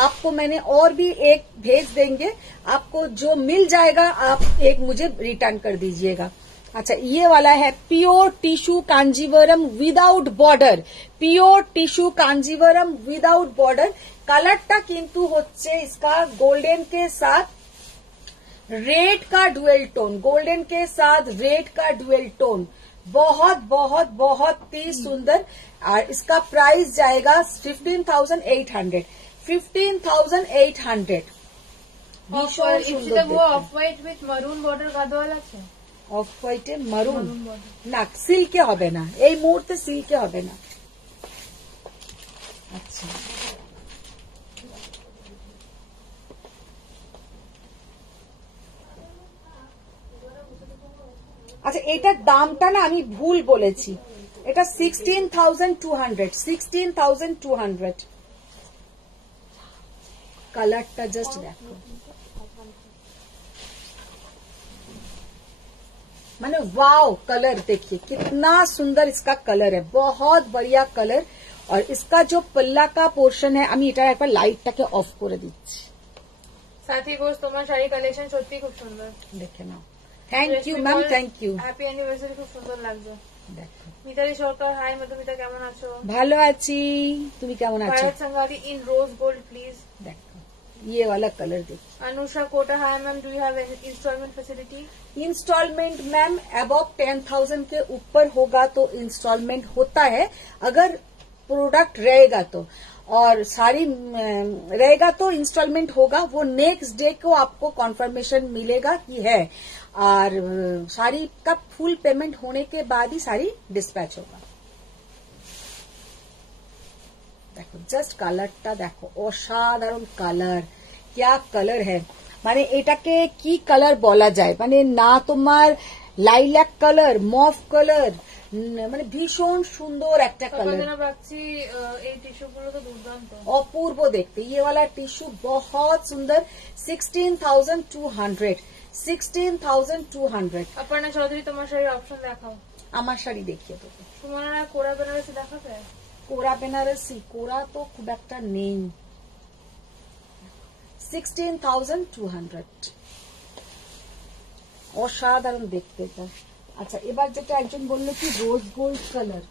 आपको मैंने और भी एक भेज देंगे, आपको जो मिल जाएगा आप एक मुझे रिटर्न कर दीजिएगा। अच्छा, ये वाला है pure tissue Kanjivaram without border, pure tissue Kanjivaram without border. कलरटा किंतु होच्छे इसका गोल्डन के साथ रेड का डुएल टोन, गोल्डन के साथ रेड का डुएल टोन, बहुत बहुत बहुत ही सुंदर। और इसका प्राइस जाएगा 15,800। 15,800। ভীষণ সুন্দর। অফ হোয়াইট উইথ মারুন বর্ডার গাদোয়াল আছে। অফ হোয়াইটে মারুন না, সিল্কে হবে না, এই মুহূর্তে সিল্কে হবে না। আচ্ছা, আচ্ছা, এটার দামটা না আমি ভুল বলেছি, এটা 16,200। 16,200। কালারটা জাস্ট দেখো, माने वाव कलर देखिए कितना सुंदर इसका कलर है, बहुत बढ़िया कलर। और इसका जो पल्ला का पोर्शन है, আমি এটা একবার লাইটটাকে অফ করে দিচ্ছি। সাথী ঘোষ তোমার শাড়ি কালেকশন সত্যি খুব সুন্দর, দেখে নাও। Thank you ma'am, thank you. Happy anniversary, খুব সুন্দর লাগছে। দেখো মিতালি সরকার, হাই মধুমিতা, কেমন আছো? ভালো আছি, তুমি কেমন আছো? Bharat Sangari in rose gold please. देखो ये वाला कलर देखो। Anusha Kota, hi ma'am, do you have instalment facility? Instalment ma'am above 10,000 के ऊपर होगा तो इंस्टॉलमेंट होता है, अगर प्रोडक्ट रहेगा तो, और साड़ी रहेगा तो इंस्टॉलमेंट होगा। वो नेक्स्ट डे को आपको कॉन्फर्मेशन मिलेगा कि है, और साड़ी का फुल पेमेंट होने के बाद ही साड़ी डिस्पैच होगा। देखो जस्ट কালারটা দেখো, অসাধারণ কালার, क्या কালার है, মানে এটাকে কি কালার বলা যায়, মানে না তোমার লাইল্যাক কালার, মফ কালার, মানে ভীষণ সুন্দর একটা কালার। এই টিস্যুগুলো তো দুর্দান্ত, অপূর্ব দেখতে। ये वाला टिश्यू बहुत सुंदर, 16,200, 16,200। অপর্ণা চৌধুরী, তোমার শাড়ির অপশন দেখাও। আমার শাড়ি দেখিয়ে দেবো। সুমনা রায়, কোরা বেনারসি দেখাতে? কোরা বেনারসি, কোরা তো খুব একটা নেই। 16,200, অসাধারণ দেখতে এটা। আচ্ছা এবার যেটা একজন বললো কি rose gold colour,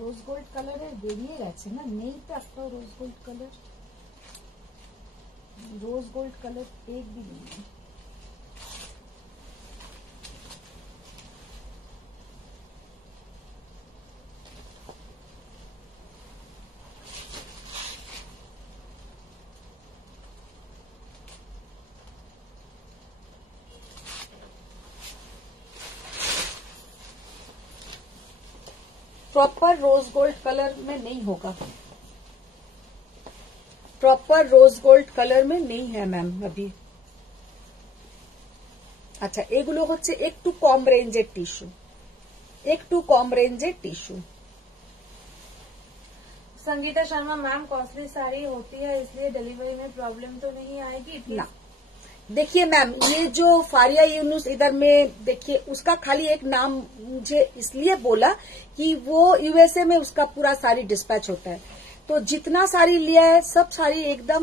rose gold কালারের বেরিয়ে গেছে না, নেই তো একটাও rose gold colour, rose gold colour एक भी नहीं है। प्रॉपर रोज गोल्ड कलर में नहीं होगा, प्रॉपर रोज गोल्ड कलर में नहीं है मैम अभी। अच्छा এগুলো হচ্ছে একটু কম রেঞ্জের টিস্যু, একটু কম রেঞ্জের tissue. Sangeeta Sharma, ma'am costly sari होती है इसलिए डिलीवरी में प्रॉब्लम तो नहीं आएगी? ना देखिए मैम, ये जो फारिया यूनुस इधर में देखिए, उसका खाली एक नाम मुझे इसलिए बोला कि वो यूएसए में उसका पूरा साड़ी डिस्पैच होता है, तो जितना साड़ी लिया है सब साड़ी एकदम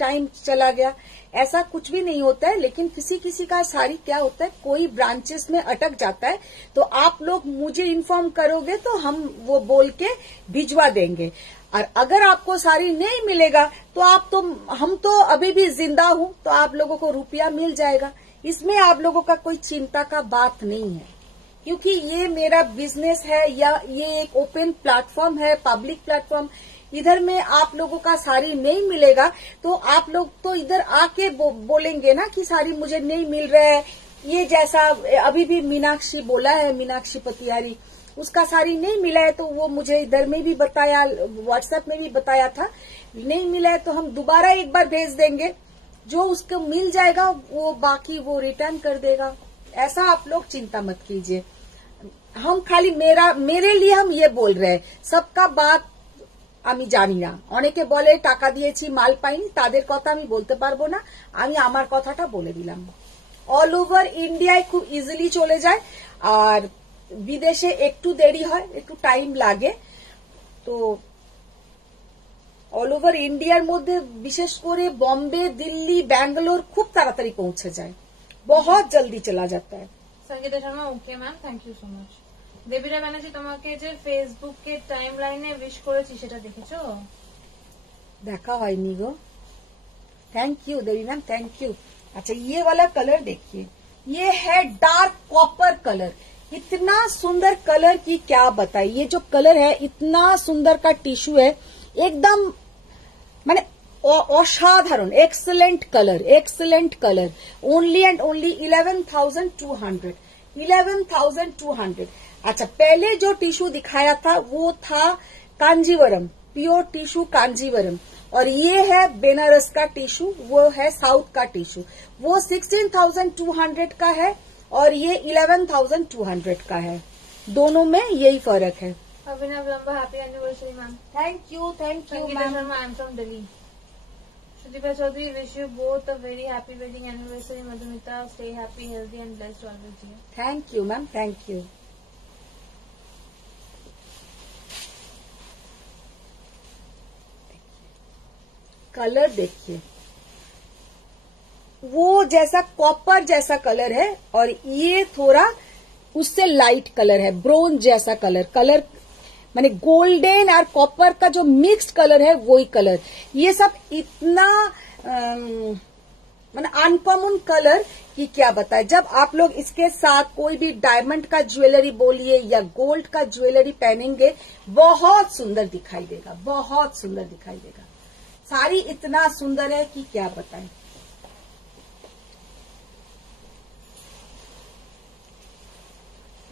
टाइम चला गया, ऐसा कुछ भी नहीं होता है। लेकिन किसी किसी का साड़ी क्या होता है, कोई ब्रांचेस में अटक जाता है, तो आप लोग मुझे इन्फॉर्म करोगे तो हम वो बोल के भिजवा देंगे। और अगर आपको साड़ी नहीं मिलेगा तो हम तो अभी भी जिंदा हूं, तो आप लोगों को रुपया मिल जाएगा। इसमें आप लोगों का कोई चिंता का बात नहीं है, क्योंकि ये मेरा बिजनेस है, या ये एक ओपन प्लेटफॉर्म है, पब्लिक प्लेटफॉर्म। इधर में आप लोगों का साड़ी नहीं मिलेगा तो आप लोग तो इधर आके बोलेंगे ना कि साड़ी मुझे नहीं मिल रहा है। ये जैसा अभी भी मीनाक्षी बोला है, मीनाक्षी पतियारी, उसका साड़ी नहीं मिला है, तो वो मुझे इधर में भी बताया, व्हाट्सएप में भी बताया था, नहीं मिला है तो हम दोबारा एक बार भेज देंगे, जो उसको मिल जाएगा वो बाकी वो रिटर्न कर देगा। ऐसा आप लोग चिंता मत कीजिए, हम खाली मेरे लिए हम ये बोल रहे हैं, सबका बात আমি জানি না। অনেকে বলে টাকা দিয়েছি মাল পাইনি, তাদের কথা আমি বলতে পারবো না, আমি আমার কথাটা বলে দিলাম। অল ওভার ইন্ডিয়ায় খুব ইজিলি চলে যায়, আর বিদেশে একটু দেরি হয়, একটু টাইম লাগে। তো অল ওভার ইন্ডিয়ার মধ্যে বিশেষ করে বম্বে, দিল্লি, ব্যাঙ্গালোর খুব তাড়াতাড়ি পৌঁছে যায়, बहुत जल्दी चला जाता है। Sangeeta Sharma, okay ma'am, thank you so much. Debira Banerjee, তোমাকে যে ফেসবুকে টাইম লাইনে উইশ করেছি সেটা দেখেছো? দেখা হয়নি গো। Thank you Devi ma'am, thank you. अच्छा ये वाला कलर देखिए, ये है डार्क कॉपर कलर, इतना सुंदर कलर की क्या बताए। ये जो कलर है इतना सुंदर का टिश्यू है, एकदम माने असाधारण, excellent colour, excellent colour. Only and only 11,200, 11,200। अच्छा पहले जो टिश्यू दिखाया था वो था कांजीवरम, प्योर टिश्यू कांजीवरम, और ये है बेनारस का टिश्यू, वो है साउथ का टिश्यू। वो 16,200 का है और ये 11,200 का है, दोनों में यही फर्क है। अभिनव लंबा, happy anniversary ma'am. Thank you ma'am. I am from Delhi. Sudipa Chaudhary, wish you both a very happy wedding anniversary. Madhumita, stay happy, healthy and blessed always. Dear. Thank you ma'am, thank you. Colour देखिए, वो जैसा कॉपर जैसा कलर है और ये थोड़ा उससे लाइट कलर है, ब्रोंज जैसा कलर माने गोल्डन और कॉपर का जो मिक्स्ड कलर है वही कलर। ये सब इतना माने अनकॉमन कलर कि क्या बताए। जब आप लोग इसके साथ कोई भी डायमंड का ज्वेलरी बोलिए या गोल्ड का ज्वेलरी पहनेंगे, बहुत सुंदर दिखाई देगा, बहुत सुंदर दिखाई देगा। साड़ी इतना सुंदर है कि क्या बताएं।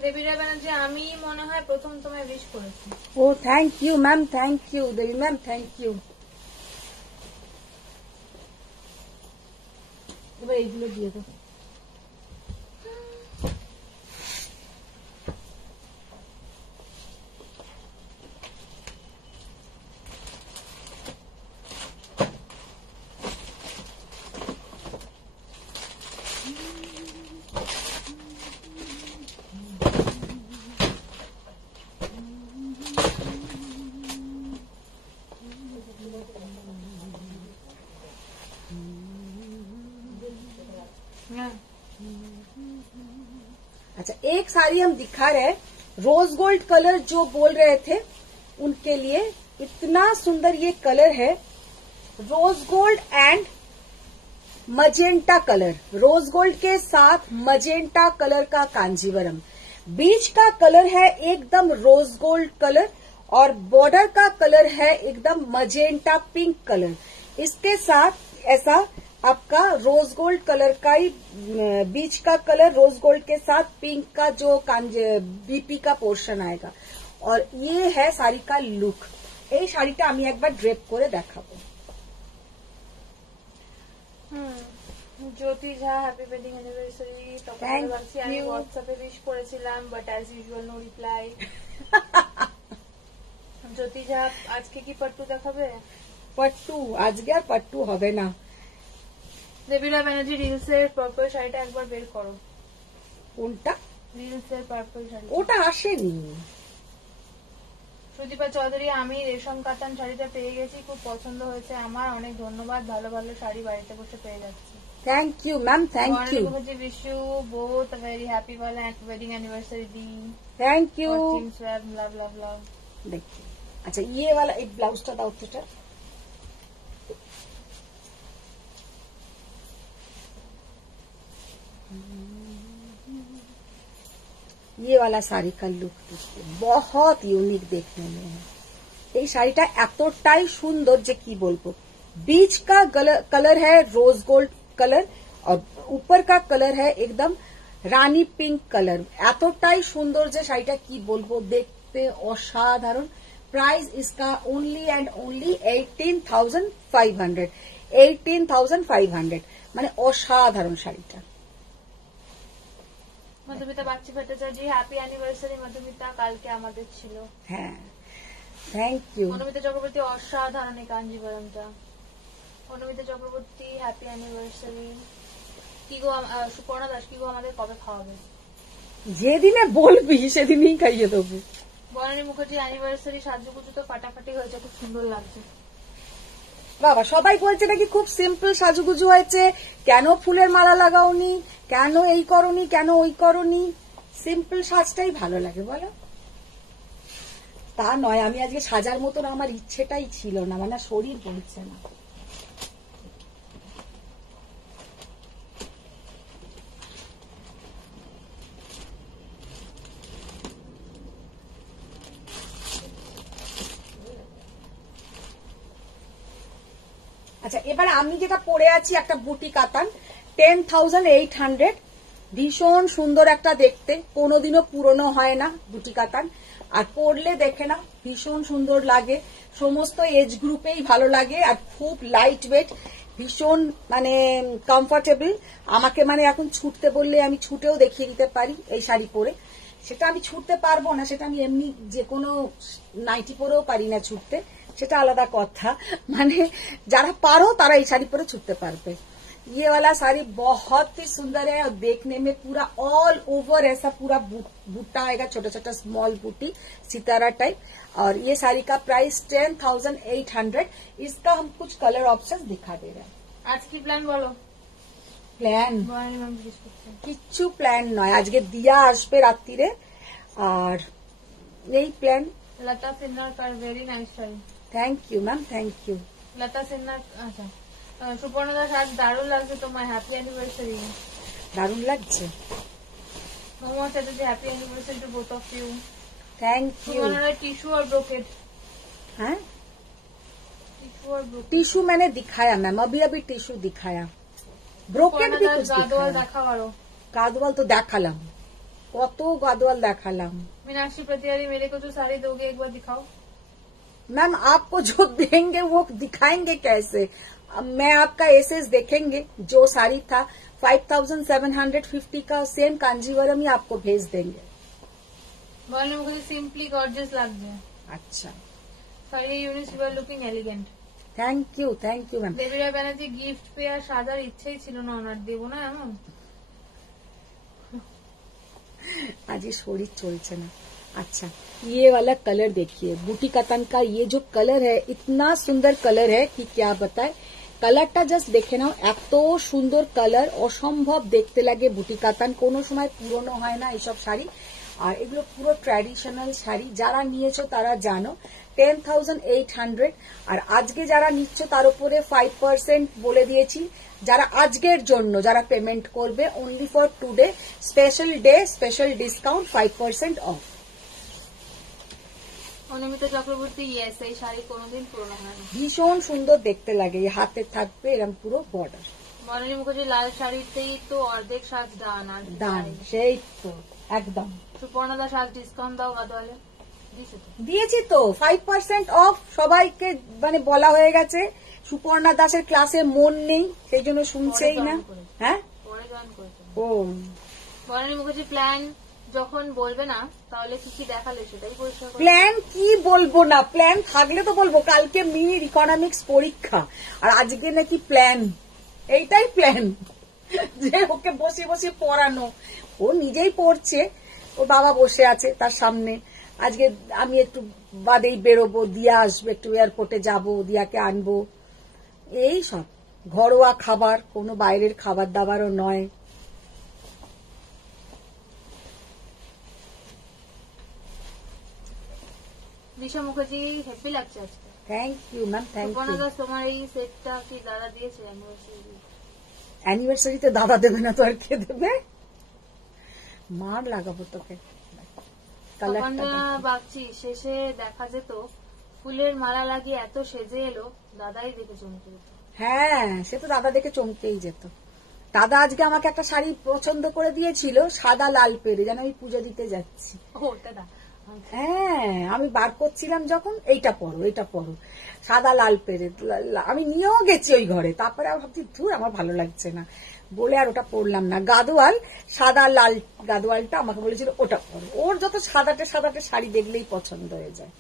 দেবীরা ব্যানার্জি, আমি মনে হয় প্রথম তোমায় উইশ করেছি। ও thank you ma'am, thank you Devi ma'am, thank you. এবার এইগুলো দিয়ে দাও। अच्छा, एक साड़ी हम दिखा रहे हैं, रोज गोल्ड कलर जो बोल रहे थे उनके लिए। इतना सुंदर ये कलर है, rose gold and magenta colour, rose gold के साथ मजेंटा कलर का कांजीवरम। बीच का कलर है एकदम रोज गोल्ड कलर और बॉर्डर का कलर है एकदम मजेंटा पिंक कलर। इसके साथ ऐसा आपका रोज गोल्ड कलर का ही बीच का कलर रोज गोल्ड के साथ पिंक का जो बीपी का पोर्शन आएगा। और ये है শাড়ি का लुक। এই শাড়িটা আমি একবার ড্রেপ করে দেখাবো। Jyoti Jha, happy wedding anniversary. তখন ভাবছি আমি হোয়াটসঅ্যাপে উইশ করেছিলাম, but as usual no reply. Jyoti Jha, আজকে কি পট্টু দেখাবে? পট্টু আজকে আর পট্টু হবে না। দেবীরা ব্যানার্জি, রিলসের পার্পল শাড়িটা একবার বের করো। কোনটা? রিলসের পার্পল শাড়ি, ওটা আসেনি। সুদীপা চৌধুরী, আমি রেশম কাতান শাড়িটা পেয়ে গেছি, খুব পছন্দ হয়েছে আমার, অনেক ধন্যবাদ। ভালো ভালো শাড়ি বাড়িতে বসে পেয়ে যাচ্ছি। Thank you ma'am, thank you. Wish you both a very happy wedding anniversary दी। Thank you. Love love love. देखिए, अच्छा ये वाला एक ब्लाउजটা দাও তো। ये वाला শাড়ি का लुक देखिए, बहुत यूनिक देखने में है। এই শাড়িটা এতটাই সুন্দর যে কি বলবো। बीच का कलर है रोज गोल्ड कलर और ऊपर का कलर है एकदम रानी पिंक कलर। এতটাই সুন্দর যে শাড়িটা কি বলবো, দেখতে অসাধারণ। प्राइस इसका ओनली एंड ओनली 18,500। 18,500 মানে অসাধারণ শাড়িটা। মধুমিতা বাগচি ভট্টাচার্য, হ্যাপি অ্যানিভার্সারি মধুমিতা, কালকে আমাদের ছিল। হ্যাঁ, থ্যাংক ইউ। অনুমিতা চক্রবর্তী, অসাধারণ এই কাঞ্জিবরমটা। Anumita Chakraborty, happy anniversary. কি গো সুপর্ণা দাস, কি গো আমাদের কবে খাওয়াবে? যেদিনে বলবি সেদিনই খাইয়ে দেবো। বনানী মুখার্জি, অ্যানিভার্সারি সাজুগুজু তো ফাটাফাটি হয়েছে, খুব সুন্দর লাগছে। বাবা, সবাই বলছে নাকি খুব সিম্পল সাজুগুজু হয়েছে, কেন ফুলের মালা লাগাওনি, কেন এই করনি, কেন ওই করনি। সিম্পল সাজটাই ভালো লাগে বলো। তা নয়, আমি আজকে সাজার মতন আমার ইচ্ছেটাই ছিল না, মানে শরীর বলছে না। আচ্ছা, এবার আমি যেটা পরে আছি একটা বুটি কাতান, 10,800। ভীষণ সুন্দর একটা দেখতে, কোনোদিনও পুরনো হয় না বুটি কাতান। আর পরলে দেখে না ভীষণ সুন্দর লাগে, সমস্ত এজ গ্রুপেই ভালো লাগে। আর খুব লাইট ওয়েট, ভীষণ মানে কমফোর্টেবল। আমাকে মানে এখন ছুটতে বললে আমি ছুটেও দেখিয়ে দিতে পারি এই শাড়ি পরে। সেটা আমি ছুটতে পারবো না, সেটা আমি এমনি যে কোনো নাইটি পরেও পারি না ছুটতে, সেটা আলাদা কথা, মানে যারা পারো তারা এই শাড়ি পরে ছুটতে পারবে। ये वाला साड़ी बहुत ही सुंदर है और देखने में पूरा ऑल ओवर ऐसा पूरा बूटा आएगा, छोटा छोटा स्मॉल बूटी सितारा टाइप। और ये साड़ी का प्राइस 10,800। इसका हम कुछ कलर ऑप्शन दिखा दे रहे हैं। आज की प्लान बोलो। প্ল্যান বনানী ম্যাম জিজ্ঞেস করছে। কিচ্ছু প্ল্যান নয়, আজকে দিয়া আসবে রাত্রিরে, আর এই প্ল্যান। লতা সিনহার কার very nice sari. Thank you ma'am, thank you. Lata সিনহার, আচ্ছা সুপর্ণা দাস আজ দারুণ লাগছে তোমার, হ্যাপি অ্যানিভার্সারি। দারুণ লাগছে। Momo Chatterjee happy anniversary to both of you. Thank you. Suparna tissue और ब्रोकेट। हाँ টিস্যু और ब्रोकेट। টিস্যু मैंने दिखाया मैम, अभी अभी টিস্যু दिखाया, ব্রোকেট भी कुछ গাদোয়াল दिखाया। দেখা আরো। গাদওয়াল তো দেখালাম, কত গাদওয়াল দেখালাম। मीनाक्षी प्रतिहारी मेरे को जो साड़ी दोगे एक बार दिखाओ। मैम आपको जो देंगे वो दिखाएंगे कैसे? अब मैं आपका एसेस देखेंगे, जो साड़ी था 5,750 का सेम कांजीवरम ही आपको भेज देंगे। বনানী মুখার্জি সিম্পলি গর্জিয়াস লাগছে। अच्छा, শাড়ি ইউনিস you are looking elegant. Thank you ma'am. Debira Banerjee gift পেয়ে আর সাজার ইচ্ছেই ছিল না ওনার, দেবো না এমন। आज ये शरीर चलছে না। अच्छा, ये वाला कलर देखिए, बूटी कतन का ये जो कलर है इतना सुंदर कलर है कि क्या बताए। কালারটা জাস্ট দেখে নাও, এত সুন্দর কালার, অসম্ভব দেখতে লাগে। বুটি কাতান কোনো সময় পুরনো হয় না এইসব শাড়ি, আর এগুলো পুরো ট্র্যাডিশনাল শাড়ি। যারা নিয়েছো তারা জানো 10,800। আর আজকে যারা নিচ্ছ তার উপরে 5% বলে দিয়েছি। যারা আজকের জন্য যারা পেমেন্ট করবে, only for today special day, special discount 5% off. Animita Chakraborty, yes এই শাড়ি কোনোদিন পুরনো হয় না। ভীষণ সুন্দর দেখতে লাগে, এই হাতে থাকবে এরকম পুরো বর্ডার। বনানী মুখার্জি লাল শাড়িতেই তো অর্ধেক সাজ দান, আর কি দান, চাই? সেই তো একদম। সুপর্ণা দাস আজ ডিসকাউন্ট দাও গাদোয়ালে। দিছে তো। দিয়েছি তো 5% অফ, সবাইকে মানে বলা হয়ে গেছে। সুপর্ণা দাসের ক্লাসে মন নেই, সেই জন্য শুনছেই না। হ্যাঁ, পরে জয়েন করেছে। ও বনানী মুখার্জি প্ল্যান যখন বলবে না তাহলে কি কি দেখালে সেটাই পরিষ্কার করো। প্ল্যান কি বলবো না, প্ল্যান থাকলে তো বলবো। কালকে মিড ইকোনমিক্স পরীক্ষা, আর আজকে নাকি প্ল্যান, এইটাই প্ল্যান যে ওকে বসে বসে পড়ানো। ও নিজেই পড়ছে, ওর বাবা বসে আছে তার সামনে। আজকে আমি একটু বাদেই বেরোবো, দিয়া আসবে, একটু এয়ারপোর্টে যাব, দিয়াকে আনবো, এই সব ঘরোয়া খাবার, কোনো বাইরের খাবার দাবারও নয়। দিশা মুখার্জি হ্যাপি লাগছে আজকে। Thank you ma'am, thank Suparna you. Das তোমার এই সেটটা কি দাদা দিয়েছে অ্যানিভার্সারি? অ্যানিভার্সারিতে দাদা দেবে না তো আর কে দেবে? মার লাগাবো তোকে। তপঞ্জনা বাগচি, শেষে দেখা যেত ফুলের মালা লাগিয়ে এত সেজে এলো, দাদাই দেখে চমকে যেত। হ্যাঁ, সে তো দাদা দেখে চমকেই যেত। দাদা আজকে আমাকে একটা শাড়ি পছন্দ করে দিয়েছিল, সাদা লাল পেরে, যেন আমি পুজো দিতে যাচ্ছি। ওটা দা হ্যাঁ, আমি বার করছিলাম যখন, এইটা পরো, এইটা পরো, সাদা লাল পেরে। আমি নিয়েও গেছি ওই ঘরে, তারপরে আমি ভাবছি ধুর আমার ভালো লাগছে না বলে আর ওটা পরলাম না। গাদোয়াল, সাদা লাল গাদোয়ালটা আমাকে বলেছিল ওটা পরো। ওর যত সাদাটে সাদাটে শাড়ি দেখলেই পছন্দ হয়ে যায়।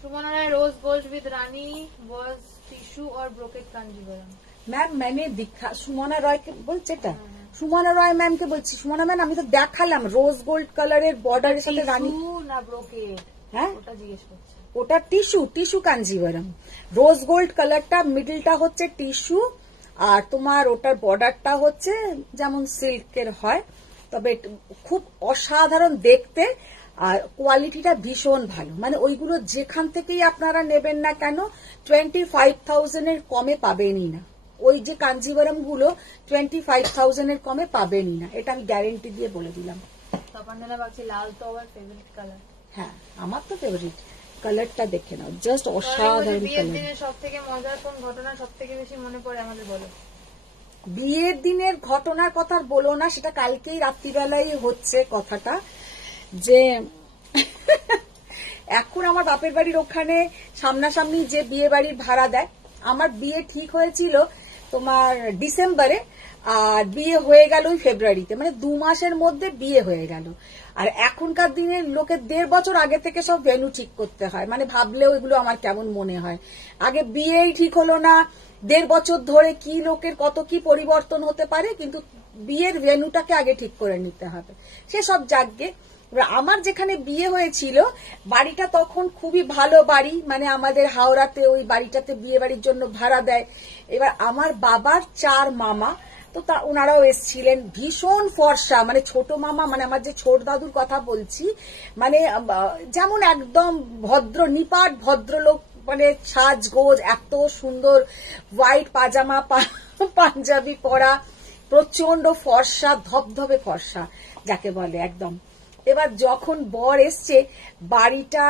Sumana Roy rose gold with Rani वाज टिश्यू और ब्रोकेट कांजीवरम। मैम मैंने दिखा, सुमना रॉय के বলছে এটা, সুমনা রয় ম্যামকে বলছি। সুমনা ম্যাম আমি তো দেখালাম রোজ গোল্ড কালারের বর্ডারের সাথে রানী। টিস্যু না ব্রোকেট? হ্যাঁ, ওটা জিজ্ঞেস করছে। ওটা tissue, tissue Kanjivaram. Rose gold কালারটা মিডলটা হচ্ছে টিস্যু, আর তোমার ওটার বর্ডারটা হচ্ছে যেমন সিল্কের হয়, তবে খুব অসাধারণ দেখতে, আর কোয়ালিটিটা ভীষণ ভালো। মানে ওইগুলো যেখান থেকেই আপনারা নেবেন না কেন 25,000 এর কমে পাবেনই না। ওই যে কাঞ্জিভারাম গুলো 25,000 এর কমে পাবেনই না, এটা আমি গ্যারেন্টি দিয়ে বলে দিলাম। তপঞ্জনা বাগচি, লাল তো আমার ফেভারিট কালার। হ্যাঁ, আমার তো ফেভারিট। কালারটা দেখে নাও, জাস্ট অসাধারণ বিয়ের কালার। দিনে সব থেকে মজার কোন ঘটনা সব থেকে বেশি মনে পড়ে আমাদের বলো। বিয়ের দিনের ঘটনার কথা বলো না, সেটা কালকেই রাত্রিবেলায় হচ্ছে কথাটা। যে এখন আমার বাপের বাড়ির ওখানে সামনাসামনি যে বিয়ে বাড়ির ভাড়া দেয়, আমার বিয়ে ঠিক হয়েছিল তোমার ডিসেম্বরে, আর বিয়ে হয়ে গেল ওই ফেব্রুয়ারিতে, মানে 2 মাসের মধ্যে বিয়ে হয়ে গেল। আর এখনকার দিনের লোকের 1.5 বছর আগে থেকে সব ভেন্যু ঠিক করতে হয়, মানে ভাবলেও এগুলো আমার কেমন মনে হয়। আগে বিয়েই ঠিক হলো না, 1.5 বছর ধরে কি লোকের কত কি পরিবর্তন হতে পারে, কিন্তু বিয়ের ভেন্যুটাকে আগে ঠিক করে নিতে হবে। সে সব যাকগে, আমার যেখানে বিয়ে হয়েছিল বাড়িটা তখন খুবই ভালো বাড়ি, মানে আমাদের হাওড়াতে ওই বাড়িটাতে বিয়ে বাড়ির জন্য ভাড়া দেয়। এবার আমার বাবার 4 মামা, তো তা ওনারাও এসছিলেন, ভীষণ ফর্সা, মানে ছোট মামা, মানে আমার যে ছোট দাদুর কথা বলছি, মানে যেমন একদম ভদ্র নিপাট ভদ্রলোক, মানে সাজগোজ এত সুন্দর, হোয়াইট পাজামা পাঞ্জাবি পরা, প্রচন্ড ফর্সা, ধবধবে ফর্সা যাকে বলে একদম। এবার যখন বর এসছে, বাড়িটা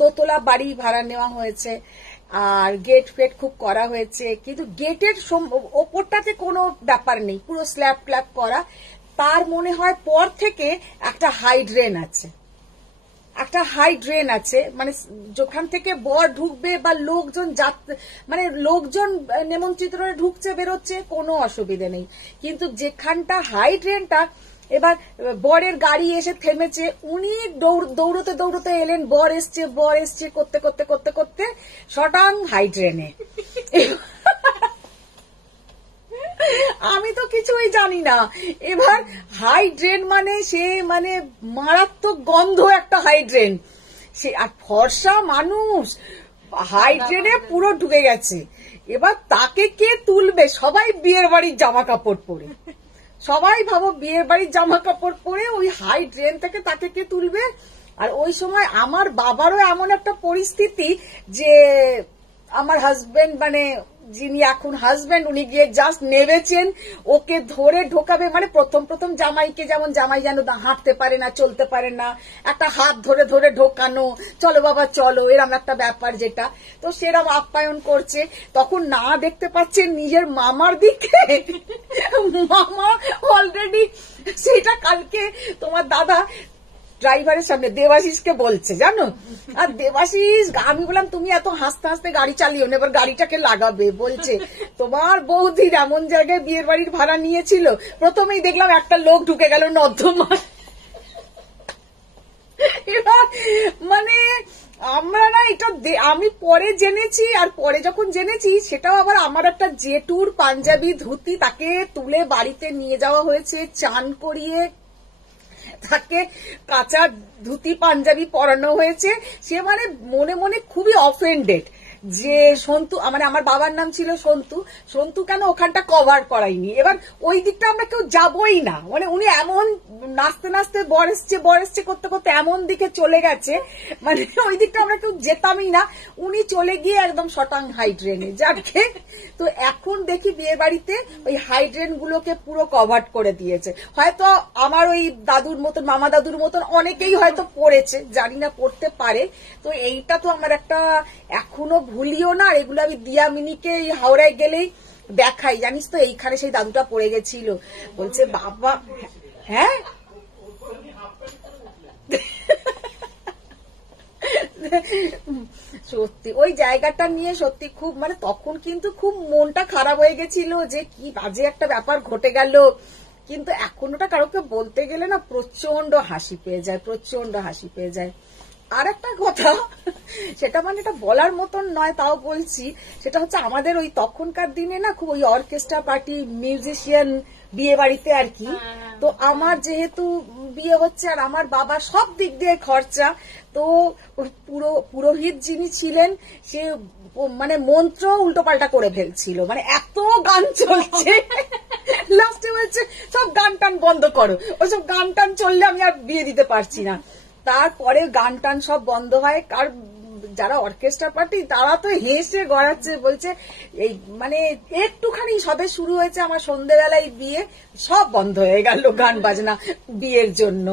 দোতলা বাড়ি ভাড়া নেওয়া হয়েছে, আর গেট ফেট খুব করা হয়েছে, কিন্তু গেটের ওপরটাতে কোনো ব্যাপার নেই, পুরো স্ল্যাব ক্ল্যাব করা। তার মনে হয় পর থেকে একটা হাই ড্রেন আছে, একটা হাই ড্রেন আছে, মানে যেখান থেকে বর ঢুকবে বা লোকজন মানে লোকজন নেমন্ত্রিত ঢুকছে বেরোচ্ছে কোনো অসুবিধে নেই, কিন্তু যেখানটা হাই ড্রেনটা, এবার বরের গাড়ি এসে থেমেছে, উনি দৌড়তে দৌড়তে এলেন, বর এসছে করতে করতে করতে করতে শটাং হাই ড্রেনে। আমি তো কিছুই জানি না। এবার হাই ড্রেন মানে সে মানে মারাত্মক গন্ধ একটা হাই ড্রেন, সে আর ফর্সা মানুষ হাই ড্রেনে পুরো ঢুকে গেছে। এবার তাকে কে তুলবে? সবাই বিয়ের বাড়ির জামা কাপড় পরে, সবাই ভাবো বিয়ের বাড়ির জামা কাপড় পরে ওই হাই ড্রেন থেকে তাকে কে তুলবে? আর ওই সময় আমার বাবারও এমন একটা পরিস্থিতি যে আমার হাজবেন্ড, মানে যিনি এখন হাজবেন্ড, উনি গিয়ে জাস্ট নেমেছেন, ওকে ধরে ঢোকাবে, মানে প্রথম প্রথম জামাইকে যেমন জামাই যেন হাঁটতে পারে না, চলতে পারে না, একটা হাত ধরে ধরে ঢোকানো, চলো বাবা চলো, এরম একটা ব্যাপার, যেটা তো সেরম আপ্যায়ন করছে। তখন না দেখতে পাচ্ছেন নিজের মামার দিকে, মামা অলরেডি, সেটা কালকে তোমার দাদা ড্রাইভারের সামনে দেবাশিসকে বলছে, জানো, আর দেবাশিস, আমি বললাম তুমি এত হাসতে হাসতে গাড়ি চালিও না, এবার গাড়িটাকে লাগাবে, বলছে তোমার বৌদির এমন জায়গায় বিয়ের বাড়ির ভাড়া নিয়েছিল, প্রথমেই দেখলাম একটা লোক ঢুকে গেল নর্দমা। এবার মানে আমরা না, এটা আমি পরে জেনেছি, আর পরে যখন জেনেছি সেটাও আবার আমার একটা জেঠুর পাঞ্জাবি ধুতি, তাকে তুলে বাড়িতে নিয়ে যাওয়া হয়েছে, চান করিয়ে তাকে কাঁচা ধুতি পাঞ্জাবি পরানো হয়েছে। সে মানে মনে মনে খুবই অফেন্ডেড যে সন্তু, মানে আমার বাবার নাম ছিল সন্তু কেন ওখানটা কভার করাইনি। এবার ওই দিকটা আমরা কেউ যাবই না, মানে উনি এমন নাচতে নাচতে বর এসছে করতে করতে এমন দিকে চলে গেছে, মানে ওই দিকটা আমরা কেউ যেতামই না, উনি চলে গিয়ে একদম শটাং হাই ড্রেনে। যাকে তো এখন দেখি বিয়ে বাড়িতে ওই হাই ড্রেন গুলোকে পুরো কভার করে দিয়েছে। হয়তো আমার ওই দাদুর মতন, মামা দাদুর মতন অনেকেই হয়তো পড়েছে, জানি না, পড়তে পারে। তো এইটা তো আমার একটা এখনো ভুলিও না, আর এগুলো আমি দিয়া মিনিকে হাওড়ায় গেলেই দেখাই, জানিস তো এইখানে সেই দাদুটা পড়ে গেছিল, বলছে বাবা, হ্যাঁ সত্যি ওই জায়গাটা নিয়ে সত্যি খুব, মানে তখন কিন্তু খুব মনটা খারাপ হয়ে গেছিল যে কি বাজে একটা ব্যাপার ঘটে গেল। কিন্তু এখন ওটা কারোকে বলতে গেলে না প্রচন্ড হাসি পেয়ে যায়, প্রচন্ড হাসি পেয়ে যায়। আর একটা কথা, সেটা মানে এটা বলার মতন নয়, তাও বলছি, সেটা হচ্ছে আমাদের ওই তখনকার দিনে না খুব ওই অর্কেস্ট্রা পার্টি, মিউজিশিয়ান বিয়ে বাড়িতে আর কি। তো আমার যেহেতু বিয়ে হচ্ছে আর আমার বাবা সব দিক দিয়ে খরচা, তো পুরোহিত যিনি ছিলেন সে মানে মন্ত্র উল্টোপাল্টা করে ফেলছিল, মানে এত গান চলছে, লাস্টে বলছে সব গান টান বন্ধ করো, ওইসব গান টান চললে আমি আর বিয়ে দিতে পারছি না। তারপরে গান টান সব বন্ধ হয়, আর যারা অর্কেস্ট্রা পার্টি তারা তো হেসে গড়াচ্ছে, বলছে এই মানে একটুখানি সবে শুরু হয়েছে আমার সন্ধ্যেবেলায় বিয়ে, সব বন্ধ হয়ে গেল গান বাজনা বিয়ের জন্য।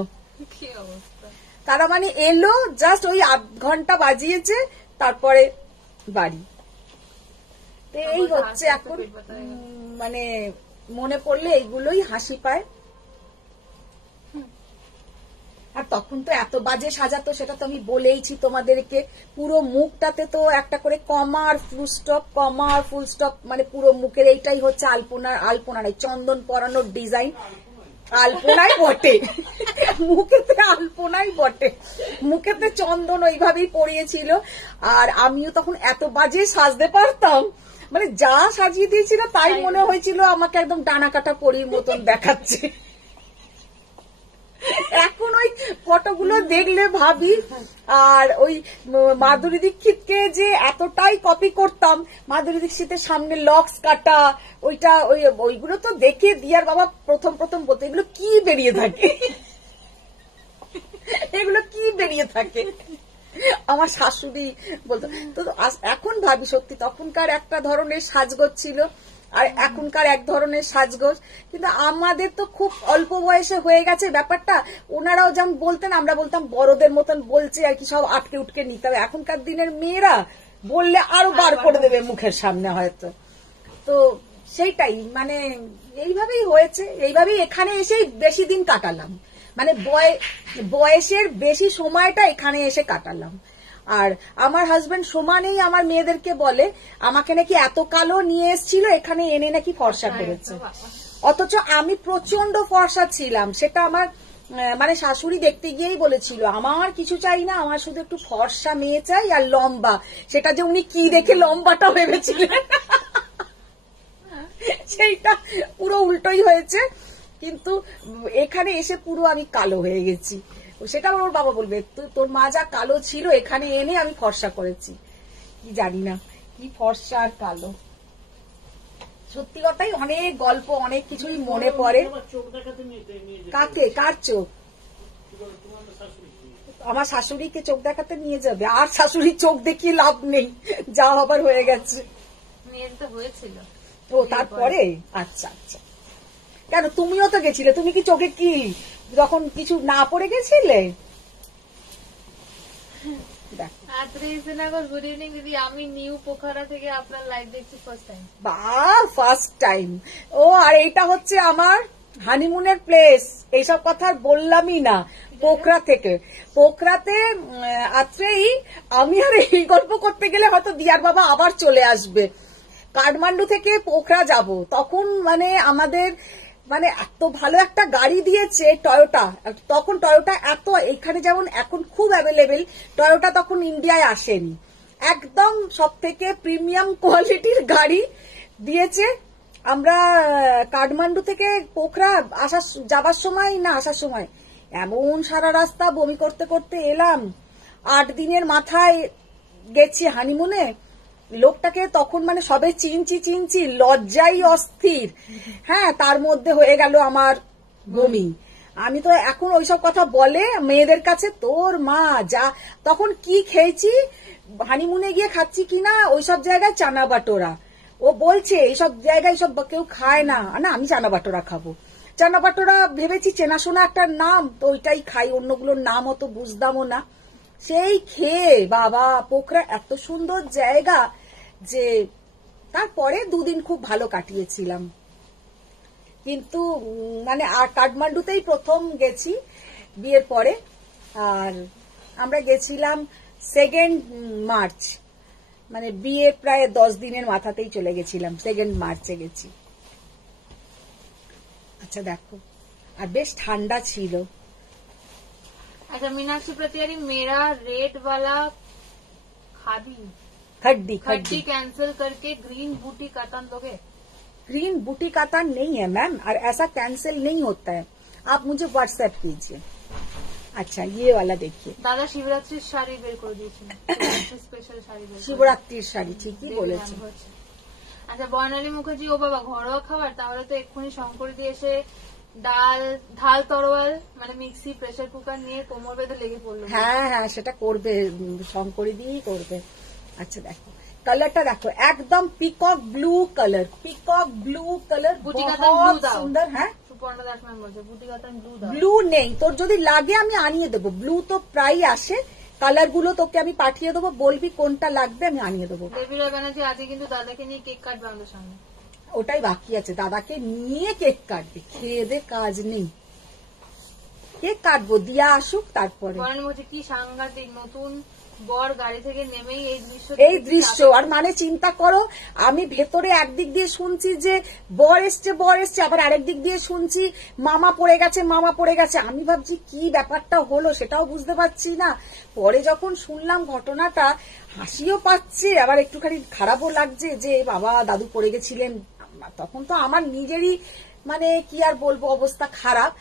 তারা মানে এলো জাস্ট ওই আধ ঘন্টা বাজিয়েছে, তারপরে বাড়ি। এই হচ্ছে এখন, মানে মনে পড়লে এইগুলোই হাসি পায়। আর তখন তো এত বাজে সাজাতো, সেটা তো আমি বলেইছি তোমাদেরকে। পুরো মুখটাতে তো একটা করে কমা আর ফুল স্টপ, কমা আর ফুল স্টপ, মানে পুরো মুখের এইটাই হচ্ছে আলপনা নাই, চন্দন পরানোর ডিজাইন। আলপনাই বটে, মুখেতে আলপনাই বটে, মুখেতে চন্দন ওইভাবেই পরিয়েছিল। আর আমিও তখন এত বাজে সাজতে পারতাম, মানে যা সাজিয়ে দিয়েছিল তাই মনে হয়েছিল আমাকে একদম ডানা কাটা পরীর মতন দেখাচ্ছে। এখন ওই ফটোগুলো দেখলে ভাবি, আর ওই মাধুরী দীক্ষিতকে যে এতটাই কপি করতাম, মাধুরী দীক্ষিতের সামনে লক্স কাটা, ওইগুলো তো দেখে দিয়ার বাবা প্রথম বলতো এগুলো কি বেরিয়ে থাকে, এগুলো কি বেরিয়ে থাকে। আমার শাশুড়ি বলতো। তো এখন ভাবি সত্যি তখনকার একটা ধরনের সাজগোজ ছিল আর এখনকার এক ধরনের সাজগোজ, কিন্তু আমাদের তো খুব অল্প বয়সে হয়ে গেছে ব্যাপারটা। ওনারাও যেমন বলতেন, আমরা বলতাম বড়দের মতন বলছে আর কি, সব আটকে উটকে নিতে হবে। এখনকার দিনের মেয়েরা বললে আরো বার করে দেবে মুখের সামনে হয়তো। তো সেইটাই, মানে এইভাবেই হয়েছে, এইভাবেই এখানে এসেই বেশি দিন কাটালাম, মানে বয়সের বেশি সময়টা এখানে এসে কাটালাম। আর আমার হাজবেন্ড সমানেই আমার মেয়েদেরকে বলে আমাকে নাকি এত কালো নিয়ে এসেছিল, এখানে এনে নাকি ফর্সা করেছে। অথচ আমি প্রচন্ড ফর্সা ছিলাম, সেটা আমার মানে শাশুড়ি দেখতে গিয়েই বলেছিল আমার কিছু চাই না, আমার শুধু একটু ফর্সা মেয়ে চাই আর লম্বা। সেটা যে উনি কি দেখে লম্বাটা ভেবেছিলেন, সেইটা পুরো উল্টোই হয়েছে। কিন্তু এখানে এসে পুরো আমি কালো হয়ে গেছি। সেটা ওর বাবা বলবে তোর মা যা কালো ছিল এখানে এনে আমি ফর্সা করেছি। কি জানি না কি ফর্সা আর কালো, সত্যি কথাই অনেক গল্প, অনেক কিছুই মনে পড়ে। কাকে, কার চোখ? আমার শাশুড়িকে চোখ দেখাতে নিয়ে যাবে, আর শাশুড়ির চোখ দেখিয়ে লাভ নেই, যা হবার হয়ে গেছে। হয়েছিল ও তারপরে? আচ্ছা আচ্ছা। কেন তুমিও তো গেছিলে, তুমি কি চোখে কি যখন কিছু না পড়ে গেছিলে? গুড ইভিনিং দিদি, আমি নিউ পোখারা থেকে আপনার লাইভ দেখছি ফার্স্ট টাইম। First time. ও আর এইটা হচ্ছে আমার হানিমুনের প্লেস, এইসব কথা বললামই না। পোখরা থেকে, পোখরাতে আত্রেই আমি আর এই গল্প করতে গেলে হয়তো দিয়ার বাবা আবার চলে আসবে। কাঠমান্ডু থেকে পোখরা যাব, তখন মানে আমাদের মানে এত ভালো একটা গাড়ি দিয়েছে টয়োটা। তখন টয়োটা এত, এখানে যেমন এখন খুব অ্যাভেলেবেল, টয়োটা তখন ইন্ডিয়ায় আসেনি। একদম সব থেকে প্রিমিয়াম কোয়ালিটির গাড়ি দিয়েছে। আমরা কাঠমান্ডু থেকে পোখরা যাবার সময় না আসার সময় এমন সারা রাস্তা বমি করতে করতে এলাম। 8 দিনের মাথায় গেছি হানিমুনে। লোকটাকে তখন মানে সবে চিনছি, লজ্জাই অস্থির। হ্যাঁ, তার মধ্যে হয়ে গেল আমার বমি। আমি তো এখন ওইসব কথা বলে মেয়েদের কাছে, তোর মা যা তখন কি খেয়েছি, হানিমুনে গিয়ে খাচ্ছি কিনা ওইসব জায়গায় চানা বাটোরা। ও বলছে এইসব জায়গায় সব কেউ খায় না, না আমি চানা বাটোরা খাবো। চানা বাটোরা ভেবেছি চেনাশোনা একটা নাম, তো ওইটাই খাই, অন্যগুলোর নাম অত বুঝতামও না। সেই খেয়ে বাবা, পোখরা এত সুন্দর জায়গা যে তারপরে 2 দিন খুব ভালো কাটিয়েছিলাম। কিন্তু মানে আর কাঠমান্ডুতেই প্রথম গেছি বিয়ের পরে। আর আমরা গেছিলাম 2 মার্চ, মানে বিয়ের প্রায় 10 দিনের মাথাতেই চলে গেছিলাম, 2 মার্চে গেছি। আচ্ছা দেখো, আর বেশ ঠান্ডা ছিল। अच्छा मीनाक्षी प्रतियारी, मेरा रेड वाला खड्डी कैंसिल करके ग्रीन बूटी कातान दोगे? ग्रीन बूटी कातान नहीं है मैम, और ऐसा कैंसिल नहीं होता है, आप मुझे व्हाट्सएप कीजिए। अच्छा ये वाला देखिए, दादा शिवरात्रि শাড়ি বের করে দিয়েছেন, স্পেশাল শাড়ি, শিবরাত্রির শাড়ি, ঠিকই বলেছেন। আচ্ছা বর্ণালী মুখার্জি, ও বাবা ঘরোয়া খাবার, তাহলে তো এক্ষুনি শঙ্কর দিয়ে এসে ঢাল তরোয়াল মানে মিক্সি প্রেসার কুকার নিয়ে কোমর বেঁধে লেগে পড়লো। হ্যাঁ হ্যাঁ, সেটা করবে, শঙ্করী দিয়েই করবে। আচ্ছা দেখো কালারটা, দেখো একদম peacock blue colour, peacock blue colour, বহুত সুন্দর। হ্যাঁ ব্লু নেই তোর, যদি লাগে আমি আনিয়ে দেবো। ব্লু তো প্রায় আসে, কালার গুলো তোকে আমি পাঠিয়ে দেবো, বলবি কোনটা লাগবে আমি আনিয়ে দেবো। দেবীরা ব্যানার্জি আজকে কিন্তু দাদাকে নিয়ে কেক কাটবে আমাদের সামনে। ওটাই বাকি আছে, দাদাকে নিয়ে কেক কাটবে, খেয়ে দে কাজ নেই। কেক কাটবো, দিয়া আসুক তারপরে। কি সাংঘাতিক নতুন বর গাড়ি থেকে নেমেই এই দৃশ্য। আর মানে চিন্তা করো, আমি ভেতরে একদিক দিয়ে শুনছি যে বর এসছে, আবার আরেক দিক দিয়ে শুনছি মামা পড়ে গেছে। আমি ভাবছি কি ব্যাপারটা হলো সেটাও বুঝতে পারছি না। পরে যখন শুনলাম ঘটনাটা, হাসিও পাচ্ছে, আবার একটুখানি খারাপও লাগছে যে বাবা দাদু পড়ে গেছিলেন। তখন তো আমার নিজেরই মানে কি আর বলবো, অবস্থা খারাপ।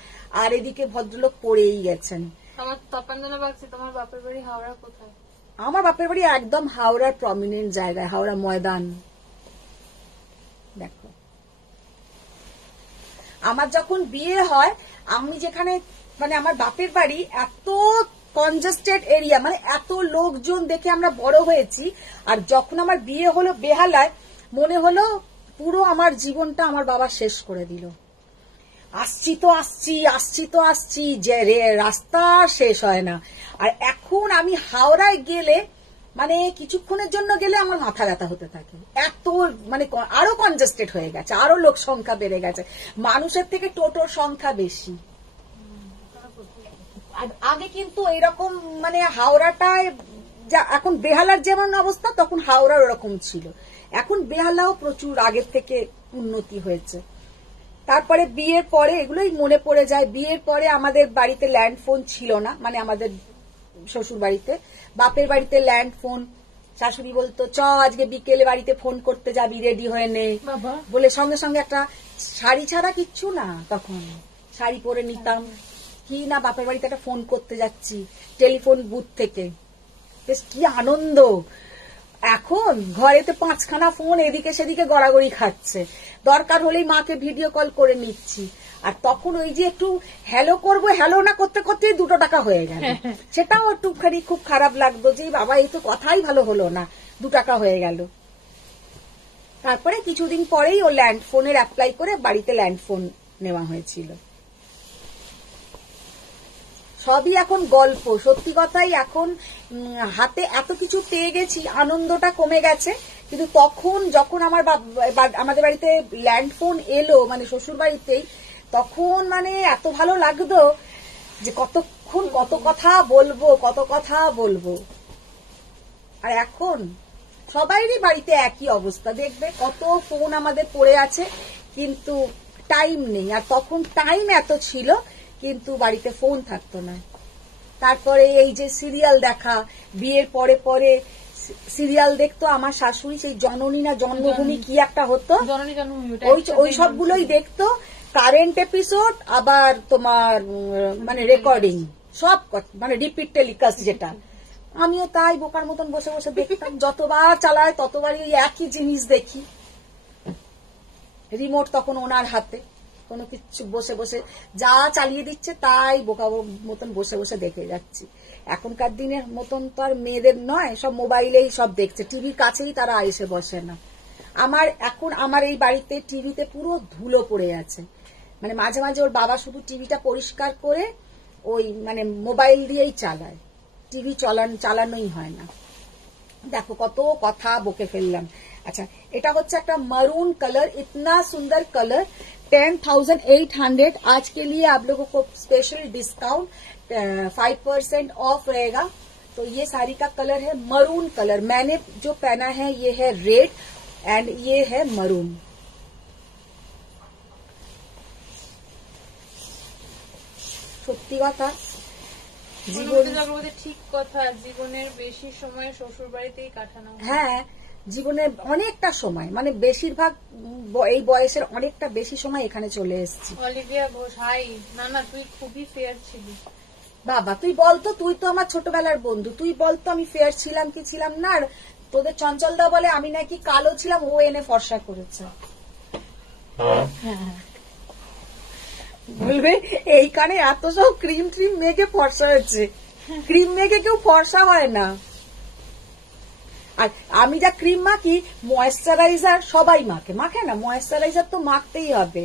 আর এদিকে ভদ্রলোক পড়েই গেছেন। আমার তপনজনা বাগচি, তোমার বাপের বাড়ি হাওড়া কোথায়? আমার বাপের বাড়ি একদম হাওড়ার প্রমিনেন্ট জায়গায়, হাওড়া ময়দান। দেখো, আমার যখন বিয়ে হয়, আমি যেখানে মানে আমার বাপের বাড়ি এত কনজেস্টেড এরিয়া, মানে এত লোকজন দেখে আমরা বড় হয়েছি। আর যখন আমার বিয়ে হলো বেহালায়, মনে হলো পুরো আমার জীবনটা আমার বাবা শেষ করে দিল। আসছি তো আসছি, যে রাস্তা শেষ হয় না। আর এখন আমি হাওড়ায় গেলে মানে কিছুক্ষণের জন্য গেলে আমার মাথা ব্যথা হতে থাকে, এত মানে আরো কনজেস্টেড হয়ে গেছে, আরো লোক সংখ্যা বেড়ে গেছে, মানুষের থেকে টোটোর সংখ্যা বেশি। আগে কিন্তু এরকম মানে হাওড়াটায় এখন বেহালার যেমন অবস্থা, তখন হাওড়ার ওরকম ছিল। এখন বেহালাও প্রচুর আগের থেকে উন্নতি হয়েছে। তারপরে বিয়ের পরে এগুলোই মনে পড়ে যায়। বিয়ের পরে আমাদের বাড়িতে ল্যান্ড ফোন ছিল না, মানে আমাদের শ্বশুর বাড়িতে। বাপের বাড়িতে ল্যান্ড ফোন, শাশুড়ি বলতো চ আজকে বিকেলে বাড়িতে ফোন করতে যাবি, রেডি হয়ে নে বলে সঙ্গে সঙ্গে একটা শাড়ি ছাড়া কিচ্ছু না, তখন শাড়ি পরে নিতাম। কি না বাপের বাড়িতে একটা ফোন করতে যাচ্ছি টেলিফোন বুথ থেকে, বেশ কি আনন্দ। এখন ঘরেতে 5খানা ফোন এদিকে সেদিকে গড়াগড়ি খাচ্ছে, দরকার হলেই মাকে ভিডিও কল করে নিচ্ছি। আর তখন ওই যে একটু হ্যালো করবো, হ্যালো না করতে করতে 2 টাকা হয়ে গেল, সেটাও একটুখানি খুব খারাপ লাগতো যে বাবা এই তো কথাই ভালো হলো না, 2 টাকা হয়ে গেল। তারপরে কিছুদিন পরেই ও ল্যান্ড ফোনের অ্যাপ্লাই করে বাড়িতে ল্যান্ড ফোন নেওয়া হয়েছিল। সবই এখন গল্প, সত্যি কথাই। এখন হাতে এত কিছু পেয়ে গেছি, আনন্দটা কমে গেছে। কিন্তু তখন যখন আমাদের বাড়িতে ল্যান্ড ফোন এলো, মানে শ্বশুর বাড়িতেই, তখন মানে এত ভালো লাগতো যে কতক্ষণ কত কথা বলবো। আর এখন সবাইরই বাড়িতে একই অবস্থা, দেখবে কত ফোন আমাদের পড়ে আছে, কিন্তু টাইম নেই। আর তখন টাইম এত ছিল, কিন্তু বাড়িতে ফোন থাকতো না। তারপরে এই যে সিরিয়াল দেখা, বিয়ের পরে পরে সিরিয়াল দেখতো আমার শাশুড়ি, সেই জননী না জন্মভূমি কি একটা হতো, ওই সবগুলোই দেখতো, কারেন্ট এপিসোড, আবার তোমার মানে রেকর্ডিং, সব মানে রিপিট টেলিকাস্ট যেটা। আমিও তাই বোকার মতন বসে বসে দেখতাম, যতবার চালায় ততবারই ওই একই জিনিস দেখি। রিমোট তখন ওনার হাতে, কোনো কিছু বসে বসে যা চালিয়ে দিচ্ছে তাই বোকা মতন বসে বসে দেখে যাচ্ছি। এখনকার দিনের মতন তো আর মেয়েদের নয়, সব মোবাইলেই সব দেখছে, টিভির কাছেই তারা এসে বসে না। আমার এই বাড়িতে টিভিতে পুরো ধুলো পড়ে আছে, মানে মাঝে মাঝে ওর বাবা শুধু টিভিটা পরিষ্কার করে ওই মানে মোবাইল দিয়েই চালায়, টিভি চালানোই হয় না। দেখো কত কথা বকে ফেললাম। अच्छा, এটা হচ্ছে একটা मरून कलर, इतना सुंदर कलर, 10,800। आज के लिए आप लोगों को स्पेशल डिस्काउंट 5% ऑफ रहेगा। तो ये साड़ी का कलर है मरून कलर, मैंने जो पहना है ये है रेड एंड ये है मरून। সত্যি কথা, ঠিক কথা, জীবনের বেশি সময় শ্বশুর বাড়িতেই কাটানো। হ্যাঁ, জীবনের অনেকটা সময়, মানে বেশিরভাগ এই বয়সের অনেকটা বেশি সময় এখানে চলে এসেছি। Olivia Ghosh, hi. না তুই খুবই ফেয়ার ছিলি বাবা। তুই বলতো, তুই তো আমার ছোটবেলার বন্ধু, তুই বলতো আমি ফেয়ার ছিলাম কি ছিলাম না। আর তোদের চঞ্চলদা বলে আমি নাকি কালো ছিলাম, ও এনে ফর্সা করেছে। বলবে এইখানে এত সব ক্রিম মেখে ফর্সা হয়েছে, ক্রিম মেখে কেউ ফর্সা হয় না। আর আমি যা ক্রিম মাখি, ময়েশ্চারাইজার সবাই মাখে না, ময়েশ্চারাইজার তো মাখতেই হবে।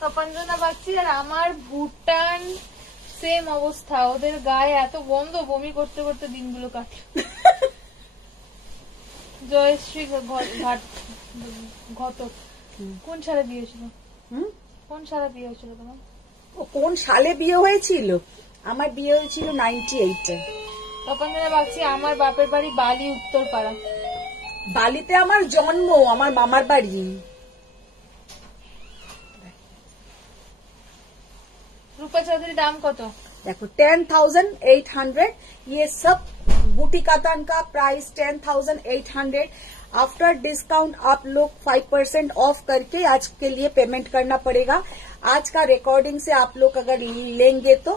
তপনজনা বাগচি আর আমার ভুটান সেম অবস্থা, ওদের গায়ে এত গন্ধ, বমি করতে করতে দিনগুলো কাটলো। জয়শ্রী ঘাট ঘটক কোন সালে বিয়ে হয়েছিল? হুম, কোন সালে বিয়ে হয়েছিল তোমার? ও কোন সালে বিয়ে হয়েছিল? আমার বিয়ে হয়েছিল 98-এ। তখন ধরে ভাবছি আমার বাপের বাড়ি বালি, উত্তরপাড়া। বালিতে আমার জন্ম, আমার মামার বাড়ি। রূপা চৌধুরী दाम কত? देखो 10,800। ये सब बूटी कातान का प्राइस 10,800। आफ्टर डिस्काउंट आप लोग 5% ऑफ करके आज के लिए पेमेंट करना पड़ेगा। आज का रिकॉर्डिंग से आप लोग अगर लेंगे तो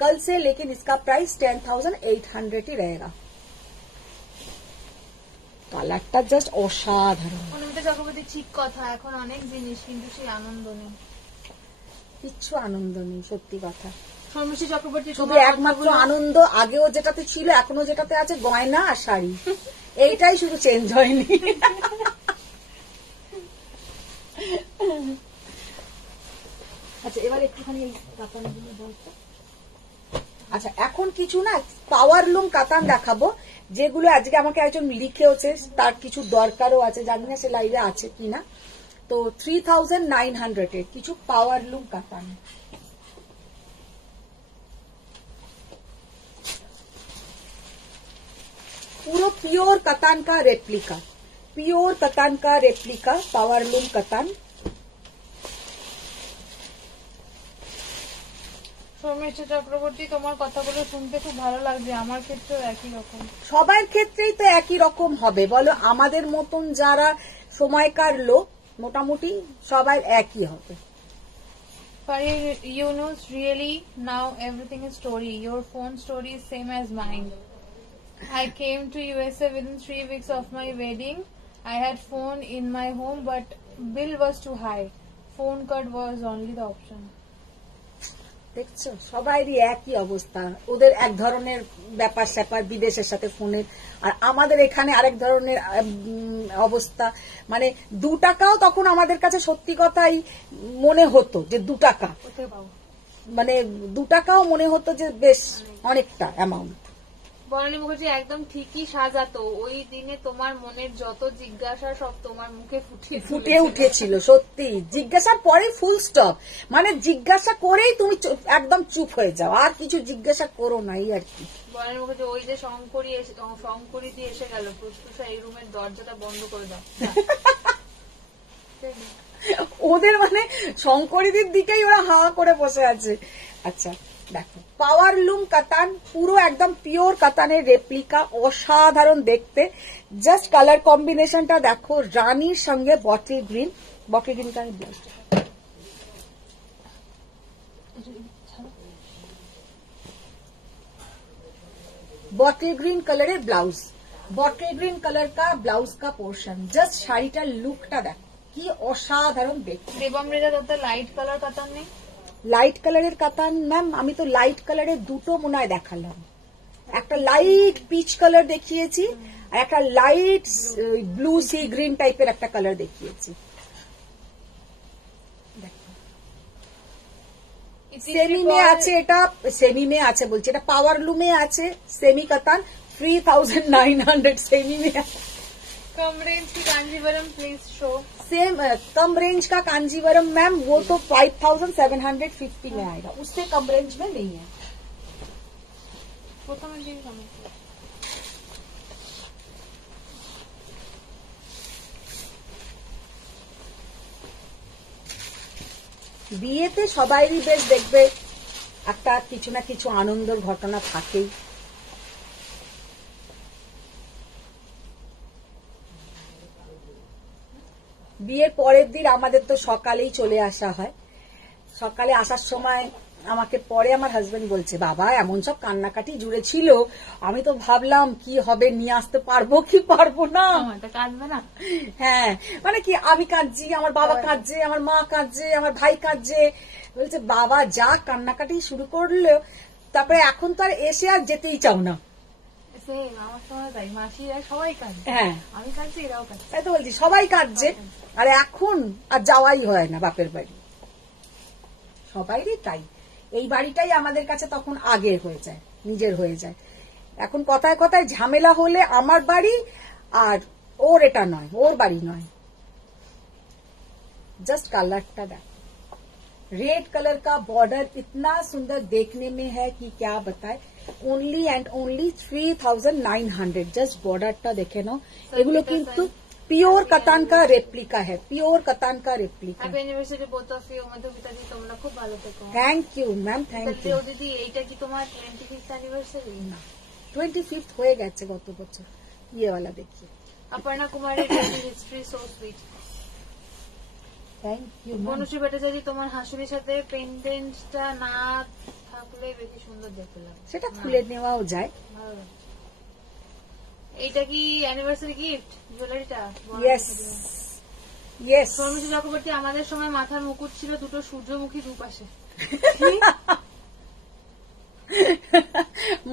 कल से, लेकिन इसका प्राइस 10,800 ही रहेगा। কালারটা জাস্ট অসাধারণ। অনুমিতা চক্রবর্তী ঠিক কথা, এখন অনেক জিনিস কিন্তু সেই আনন্দ নেই, কিচ্ছু আনন্দ নেই, সত্যি কথা। শর্মিষ্ঠী চক্রবর্তী শুধু একমাত্র আনন্দ আগেও যেটাতে ছিল এখনো যেটাতে আছে, গয়না আর শাড়ি, এইটাই শুধু চেঞ্জ হয়নি। আচ্ছা এবার একটুখানি এই কাতানগুলো বলতো। আচ্ছা এখন কিছু না পাওয়ার লুম কাতান দেখাবো, যেগুলো আজকে আমাকে একজন লিখেওছে, তার কিছু দরকারও আছে, জানি না সে লাইভে আছে কিনা। তো 3,900 এর কিছু পাওয়ার লুম কাতান। पूरा प्योर कतान का रेप्लिका, प्योर कतान का रेप्लिका पावर लूम कतान। শর্মিষ্ঠী চক্রবর্তী তোমার কথাগুলো শুনতে খুব ভালো লাগছে, আমার ক্ষেত্রেও একই রকম। সবার ক্ষেত্রেই তো একই রকম হবে বলো, আমাদের মতন যারা সময়কার লোক মোটামুটি সবাই একই হবে। Farid Yunus, really now everything is story. Your phone story is same as mine. I came to USA within 3 weeks of my wedding. I had phone in my home but bill was too high. Phone card was only the option. দেখছো সবাইরই একই অবস্থা, ওদের এক ধরনের ব্যাপার স্যাপার বিদেশের সাথে ফোনের, আর আমাদের এখানে আরেক ধরনের অবস্থা। মানে 2 টাকাও তখন আমাদের কাছে সত্যি কথাই মনে হতো যে 2 টাকা, মানে 2 টাকাও মনে হতো যে বেশ অনেকটা অ্যামাউন্ট। বর্ণালী মুখার্জি একদম ঠিকই সাজাতো, ওই দিনে তোমার মনের যত জিজ্ঞাসা সব তোমার মুখে ফুটে উঠেছিল। সত্যি জিজ্ঞাসার পরে ফুল স্টপ, মানে জিজ্ঞাসা করেই তুমি একদম চুপ হয়ে যাও, আর কিছু জিজ্ঞাসা করো না, এই আর কি। বর্ণালী মুখার্জি ওই যে শঙ্করী দিয়ে এসে গেল, প্রত্যুষা এই রুমের দরজাটা বন্ধ করে দাও। ওদের মানে শঙ্করীদের দিকেই ওরা হাওয়া করে বসে আছে। আচ্ছা দেখো পাওয়ার লুম কাতান, পুরো একদম পিওর কাতানের রেপ্লিকা, অসাধারণ দেখতে। জাস্ট কালার কম্বিনেশনটা দেখো, রানীর সঙ্গে bottle green, bottle green colour blouse, bottle green কালারের ব্লাউজ, বটল গ্রিন কালার কা ব্লাউজ কা পোর্শন। জাস্ট শাড়িটার লুকটা দেখো কি অসাধারণ দেখতে। দেবামৃতা দত্ত লাইট কালার কাতান নেই? লাইট কালারের কাতান ম্যাম, আমি তো লাইট কালারের দুটো মনে হয় দেখালাম, একটা লাইট পিচ কালার দেখিয়েছি আর একটা লাইট ব্লু সি গ্রিন টাইপের একটা কালার দেখিয়েছি। সেমি মে আছে, এটা সেমি মে আছে বলছি, এটা পাওয়ার লুমে আছে সেমি কাতান, 3,900 सेमी में। कम रेंज की कांजीवरम प्लीज शो। सेम कम रेंज का कांजीवरम मैम वो तो 5,750 में आएगा, उससे कम रेंज में नहीं है। বিয়েতে সবাইরই বেশ দেখবে একটা কিছু না কিছু আনন্দের ঘটনা থাকেই। বিয়ের পরের দিন আমাদের তো সকালেই চলে আসা হয়। সকালে আসার সময় আমাকে পরে আমার হাজবেন্ড বলছে, বাবা এমন সব কান্নাকাটি জুড়ে ছিল, আমি তো ভাবলাম কি হবে, নিয়ে আসতে পারবো কি পারবো না। কাঁদবে না? হ্যাঁ মানে কি, আমি কাঁদছি, আমার বাবা কাঁদছে, আমার মা কাঁদছে, আমার ভাই কাঁদছে। বলছে বাবা যা কান্নাকাটি শুরু করলো, তারপরে এখন তো আর এসে আর যেতেই চাও না। হ্যাঁ আমি কাঁদছি, এরাও কাঁদছে, তাই তো বলছি সবাই কাঁদছে, আর এখন আর যাওয়াই হয় না বাপের বাড়ি, সবাইরই তাই। এই বাড়িটাই আমাদের কাছে তখন আগে হয়ে যায়, নিজের হয়ে যায়। এখন কথায় কথায় ঝামেলা হলে আমার বাড়ি আর ওর এটা নয়, ওর বাড়ি নয়, जस्ट कलरটা देख, रेड कलर का बॉर्डर इतना सुंदर देखने में है कि क्या बताए। Only and only 3900। जस्ट बॉर्डरটা দেখে নাও। এগুলো কিন্তু পিওর কাতান কা রেপ্লিকা है, পিওর কাতান का replica. Happy anniversary both of you. Madhumita দি তোমরা খুব ভালো থেকো। Thank you ma'am, thank you. দিদি এইটা কি তোমার 25th অ্যানিভার্সারি? না, 25th হয়ে গেছে গত বছর। ये वाला देखिए। অপর্ণা কুমারের history so sweet. Thank you. Banashree Bhattacharya, তোমার হাসুরির সাথে পেন্ডেন্টটা না থাকলে বেশি সুন্দর দেখতে লাগে। সেটা খুলে নেওয়াও যায়। ভালো লাগে। এইটা কি অ্যানিভার্সারি গিফট জুয়েলারিটা? Yes yes. সৌমিত্র চক্রবর্তী, আমাদের সময় মাথার মুকুট ছিল দুটো সূর্যমুখী দুপাশে।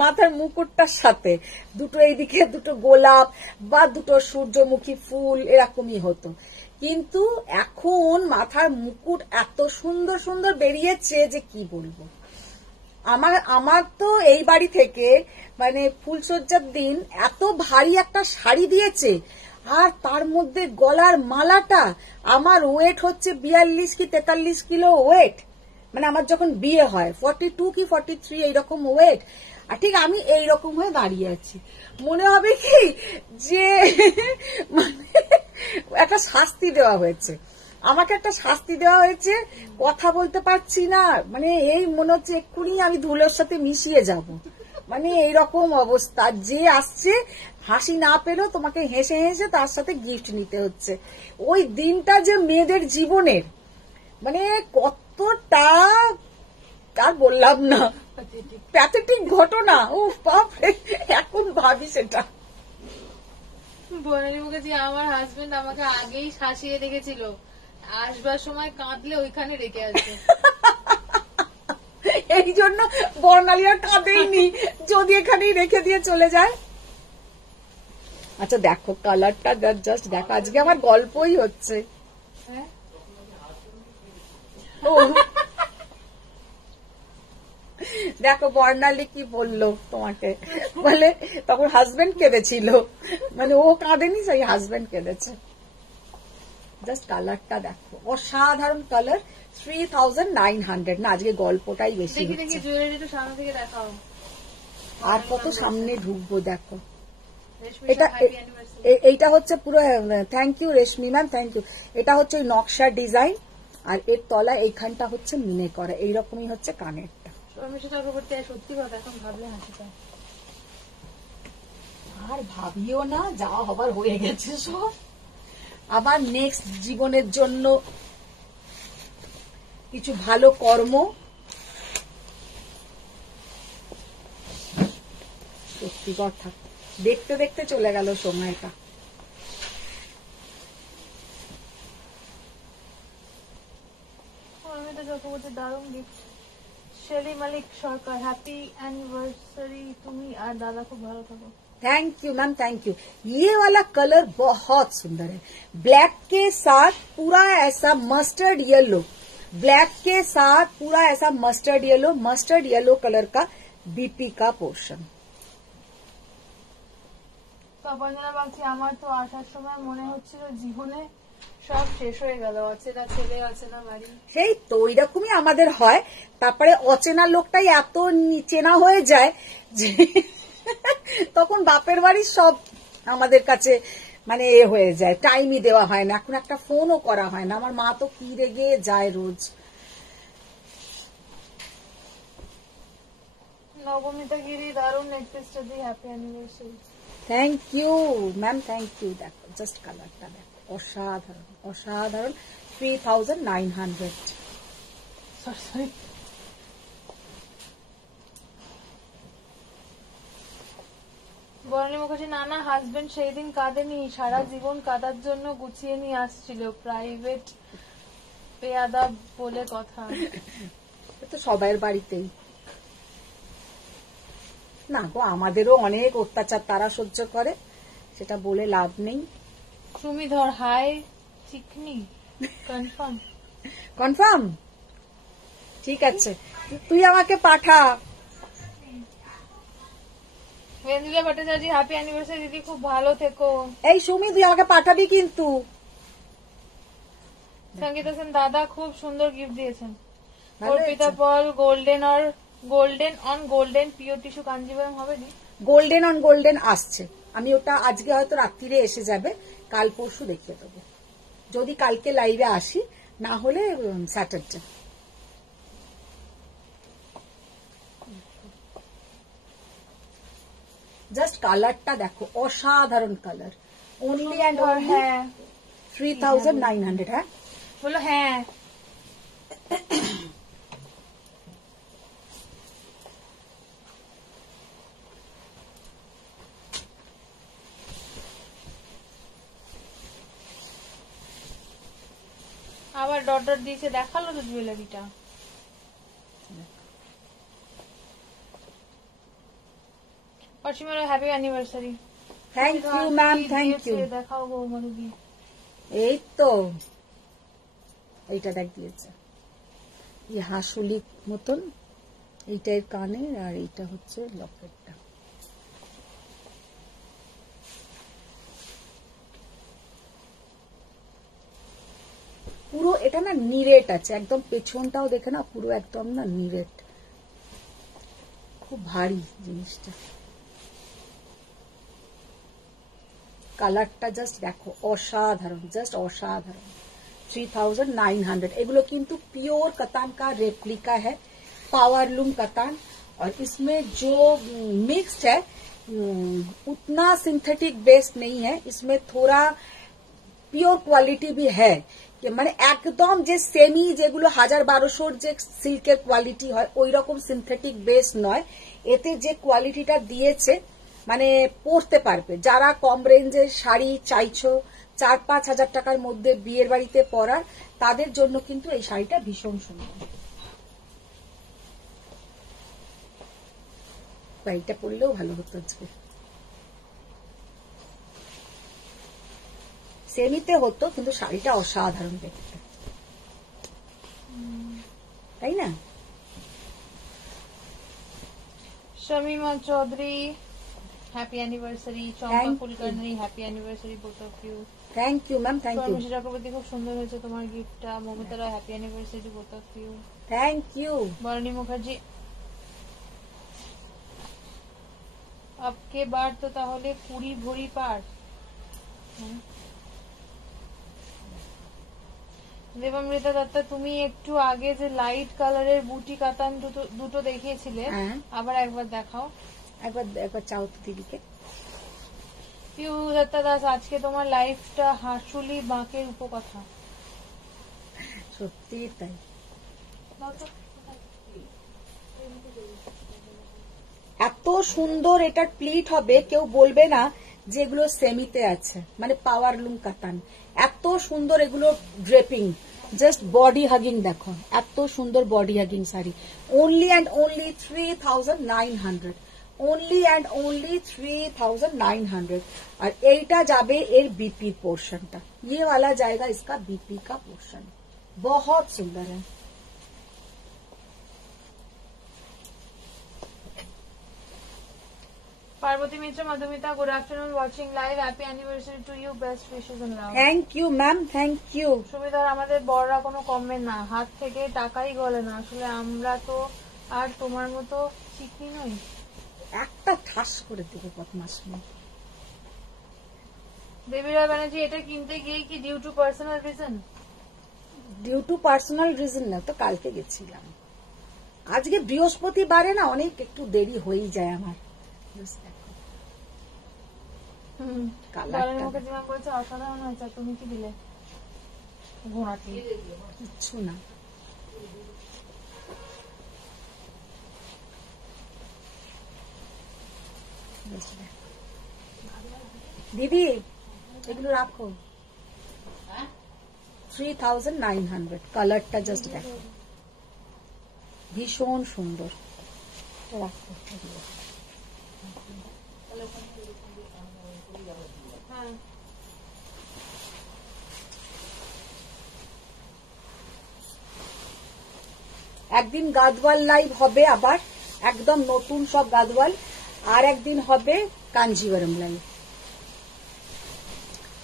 মাথার মুকুটটার সাথে দুটো এইদিকে দুটো গোলাপ বা দুটো সূর্যমুখী ফুল এরকমই হতো, কিন্তু এখন মাথার মুকুট এত সুন্দর সুন্দর বেরিয়েছে যে কি বলবো। আমার তো এই বাড়ি থেকে মানে ফুলসজ্জার দিন এত ভারী একটা শাড়ি দিয়েছে, আর তার মধ্যে গলার মালাটা, আমার ওয়েট হচ্ছে 42 কি 43 কিলো ওয়েট, মানে আমার যখন বিয়ে হয় 42 কি 43 এইরকম ওয়েট, আর ঠিক আমি এইরকম হয়ে দাঁড়িয়ে আছি। মনে হবে কি যে মানে একটা শাস্তি দেওয়া হয়েছে, আমাকে একটা শাস্তি দেওয়া হয়েছে, কথা বলতে পারছি না, মানে এই মনে হচ্ছে এক্ষুনি আমি ধুলোর সাথে মিশিয়ে যাব, মানে এইরকম অবস্থা। যে আসছে হাসি না পেলেও তোমাকে হেসে হেসে তার সাথে গিফট নিতে হচ্ছে। ওই দিনটা যে মেয়েদের জীবনের মানে কতটা আর বললাম না, প্যাথেটিক ঘটনা। উফ বাপরে, এখন ভাবি সেটা। বর্ণালী মুখার্জি, আমার হাজবেন্ড আমাকে আগেই শাসিয়ে রেখেছিল, আসবার সময় কাঁদলে ওইখানে রেখে আসবে। এই জন্য বর্ণালী আর কাঁদেইনি, যদি এখানেই রেখে দিয়ে চলে যায়। আচ্ছা দেখো কালারটা, জাস্ট দেখো, আজকে আমার গল্পই হচ্ছে। দেখো বর্ণালী কি বললো তোমাকে, বলে তখন হাজবেন্ড কেঁদেছিল, মানে ও কাঁদেনি, সেই হাজবেন্ড কেঁদেছে। জাস্ট কালারটা দেখো, অসাধারণ কালার। 3900। না আজকে গল্পটাই বেশি হচ্ছে। আর কত সামনে ঢুকবো দেখো। এটা এইটা হচ্ছে পুরো, thank you Reshmi ma'am, thank you. এটা হচ্ছে ওই নকশা ডিজাইন, আর এর তলা এইখানটা হচ্ছে মিনে করা, এইরকমই হচ্ছে কানেরটা। সত্যি কথা এখন ভাবলে হাসি পায়। আর ভাবিও না, যা হবার হয়ে গেছে সব। আবার নেক্সট জীবনের জন্য কিছু ভালো কর্ম। সত্যি কথা, দেখতে দেখতে চলে গেল সময়টা। চক্রবর্তী দারুণ গিফট। শেলি মালিক সরকার, হ্যাপি অ্যানিভার্সারি তুমি আর দাদা, খুব ভালো থাকো। Thank you ma'am, thank you. ये वाला कलर बहुत सुंदर है, ब्लैक के साथ पूरा ऐसा मस्टर्ड येलो, ब्लैक के साथ पूरा ऐसा मस्टर्ड येलो कलर का बीपी का पोर्शन। তপঞ্জনা বাগচি, আমার তো আসার সময় মনে হচ্ছিল জীবনে সব শেষ হয়ে গেল, অচেনা ছেলে অচেনা বাড়ি। সেই তো ওইরকমই আমাদের হয়, তারপরে অচেনা লোকটাই এত চেনা হয়ে যায় যে তখন বাপের বাড়ির সব আমাদের কাছে মানে এ হয়ে যায়, টাইমই দেওয়া হয় না, এখন একটা ফোনও করা হয় না। আমার মা তো কি রেগে যায় রোজ। নবমিতা গিরি, দারুণ নেকলেসটা দিয়ে, happy anniversary. Thank you ma'am, thank you. দেখো জাস্ট কালারটা দেখো, অসাধারণ অসাধারণ। 3900। সরি। বর্ণালী মুখার্জি, নানা হাজবেন্ড সেই দিন কাঁদেনি, সারা জীবন কাঁদার জন্য গুছিয়ে নিয়ে আসছিল, প্রাইভেট পেয়াদা বলে কথা। তো সবার বাড়িতেই না গো, আমাদেরও অনেক অত্যাচার তারা সহ্য করে, সেটা বলে লাভ নেই। সুমিধর, হাই চিকনি, কনফার্ম? কনফার্ম, ঠিক আছে, তুই আমাকে পাঠা। বেঞ্জুলা ভট্টাচার্য, হ্যাপি অ্যানিভার্সারি দিদি, খুব ভালো থেকো। এই সুমি, তুই আমাকে পাঠাবি কিন্তু। সঙ্গীতা সেন দাদা খুব সুন্দর গিফট দিয়েছেন। ভালো অর্পিতা হয়েছে। পল golden on golden pure tissue Kanjivaram হবে নি? গোল্ডেন অন গোল্ডেন আসছে, আমি ওটা আজকে হয়তো রাত্রিরে এসে যাবে, কাল পরশু দেখিয়ে দেবো, যদি কালকে লাইভে আসি, না হলে স্যাটারডে। জাস্ট কালারটা দেখো, অসাধারণ কালার, অনলি অ্যান্ড অনলি হ্যাঁ 3900। হ্যাঁ বলো হ্যাঁ। আবার ডট দিয়েছে, দেখালো তো জুয়েলারিটা। অসীমার happy anniversary. Thank you ma'am, thank you. দেখাও বৌমারি দিয়ে। এই তো এইটা দেখ দিয়েছে, এই হাসুলি মতন, এইটার কানে, আর এইটা হচ্ছে লকেটটা। পুরো এটা না নিরেট আছে একদম, পেছনটাও দেখে না, পুরো একদম না নিরেট, খুব ভারী জিনিসটা। কালারটা জাস্ট দেখো, অসাধারণ, জাস্ট অসাধারণ। 3900। एगुलो किंतु प्योर कतान का रेप्लिका है, पावरलूम कतान, और इसमें जो मिक्स्ड है उतना सिंथेटिक बेस्ड नहीं है, इसमें थोड़ा प्योर क्वालिटी भी है, মানে একদম যে সেমি যেগুলো 1000-1200 যে সিল্কের কোয়ালিটি হয় ওই রকম সিনথেটিক বেস নয়, এতে যে কোয়ালিটিটা দিয়েছে মানে পরতে পারবে যারা কম রেঞ্জের শাড়ি চাইছো, 4-5 হাজার টাকার মধ্যে বিয়ের বাড়িতে পরার, তাদের জন্য কিন্তু এই শাড়িটা ভীষণ সুন্দর। শাড়িটা পরলেও ভালো হতো আজকে, সেমিতে হতো কিন্তু শাড়িটা অসাধারণ দেখতে, তাই না? Shamima Chowdhury happy anniversary. Champa Kulkarni happy anniversary both of you. Thank you ma'am, thank you. Sharmistha Chakraborty খুব সুন্দর হয়েছে তোমার গিফটটা। Mamata Roy happy anniversary both of you. Thank you. Barani Mukherjee আপকে বার তো তাহলে 20 ভরি পার। দেবামৃতা দত্তা তুমি একটু আগে যে লাইট কালারের বুটি কাতান দুটো দেখিয়েছিলে, আবার একবার দেখাও। একবার চাও তো দিদিকে। পিউ দত্তা দাস আজকে তোমার লাইফটা হাসুলি বাঁকের উপকথা। সত্যি তাই, এত সুন্দর এটার প্লিট হবে, কেউ বলবে না যে এগুলো সেমিতে আছে, মানে পাওয়ারলুম কাতান, এত সুন্দর এগুলো ড্রেপিং, জাস্ট বডি হাগিং দেখো, এত সুন্দর body hugging sari. Only and only 3900, only and only 3900। আর এইটা যাবে এর बीपी पोर्शनটা, ये वाला जाएगा इसका बीपी का पोर्शन, बहुत सुंदर है। Parbati Mitra Madhumita good afternoon, watching live, happy anniversary to you, best wishes and love. Thank you ma'am, thank you. সুমিতার আমাদের বড়রা কোনো কমেন্ট না, হাত থেকে টাকাই গলে না, আসলে আমরা তো আর তোমার মতো চিকনি নই। একটা ঠাস করে দেবো বদমাস মেয়ে। দেবী রায় ব্যানার্জি এটা কিনতে গিয়ে কি due to personal reason? Due to personal reason না তো, কালকে গেছিলাম, আজকে বৃহস্পতিবারে না অনেক একটু দেরি হয়েই যায় আমার। অসাধারণ হয়েছে। তুমি কি দিলে? ঘোড়াটি কিচ্ছু না, দিদি এগুলো রাখো। 3900, কালারটা জাস্ট দেখো, ভীষণ সুন্দর। রাখো, একদিন গাদওয়াল লাইভ হবে আবার, একদম নতুন সব গাদওয়াল, আর একদিন হবে কাঞ্জিভারম লাইভ।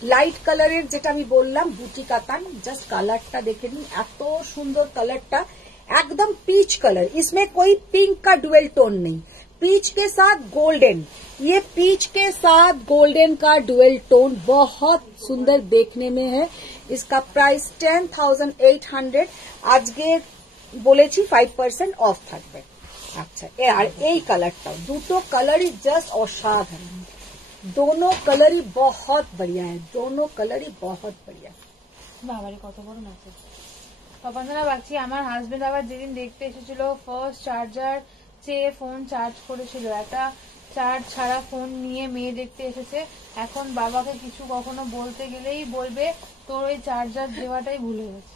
লাইট কালারের যেটা আমি বললাম বুটি কাতান, জাস্ট কালারটা দেখে নিন, এত সুন্দর কালারটা, एकदम पीच कलर, इसमें कोई पिंक का डुअल टोन नहीं, पीच के साथ गोल्डन, ये पीच के साथ गोल्डन का डुअल टोन बहुत सुंदर देखने में है। इसका प्राइस 10,800, আজকে বলেছি 5% অফ থাকবে। আচ্ছা, আর এই কালারটাও, দুটো কালারই জাস্ট অসাধারণ, दोनों कलर ही बहुत बढ़िया है, दोनों कलर ही बहुत बढ़िया। বাবারে কত বড় মেসেজ। তপনদা বাচ্চি, আমার হাজবেন্ড আবার যেদিন দেখতে এসেছিল ফার্স্ট চার্জার চেয়ে ফোন চার্জ করেছিল, একটা চার্জ ছাড়া ফোন নিয়ে মেয়ে দেখতে এসেছে। এখন বাবাকে কিছু কখনো বলতে গেলেই বলবে তোর ওই চার্জার দেওয়াটাই ভুলে গেছে।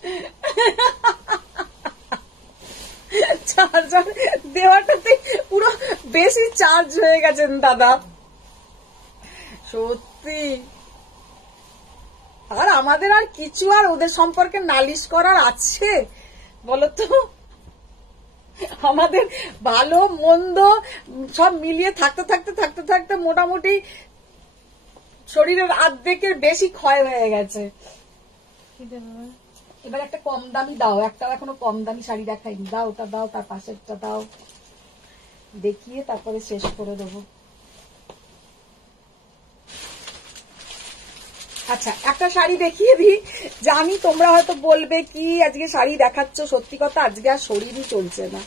চার্জার দেওয়াটাতে পুরো বেশি চার্জ হয়ে গেছেন দাদা, সত্যি। আর আমাদের আর কিছু আর ওদের সম্পর্কে নালিশ করার আছে বলতো? আমাদের ভালো মন্দ সব মিলিয়ে থাকতে থাকতে থাকতে থাকতে মোটামুটি শরীরের অর্ধেকের বেশি ক্ষয় হয়ে গেছে। এবার একটা কম দামি দাও, একটা এখনো কম দামি শাড়ি দেখাইনি, দাও ওটা দাও, তার পাশেরটা দাও, দেখিয়ে তারপরে শেষ করে দেবো। আচ্ছা, একটা শাড়ি দেখিয়ে দিই, জানি তোমরা হয়তো বলবে কি আজকে শাড়ি দেখাচ্ছ, সত্যি কথা আজকে আর শরীরই চলছে না।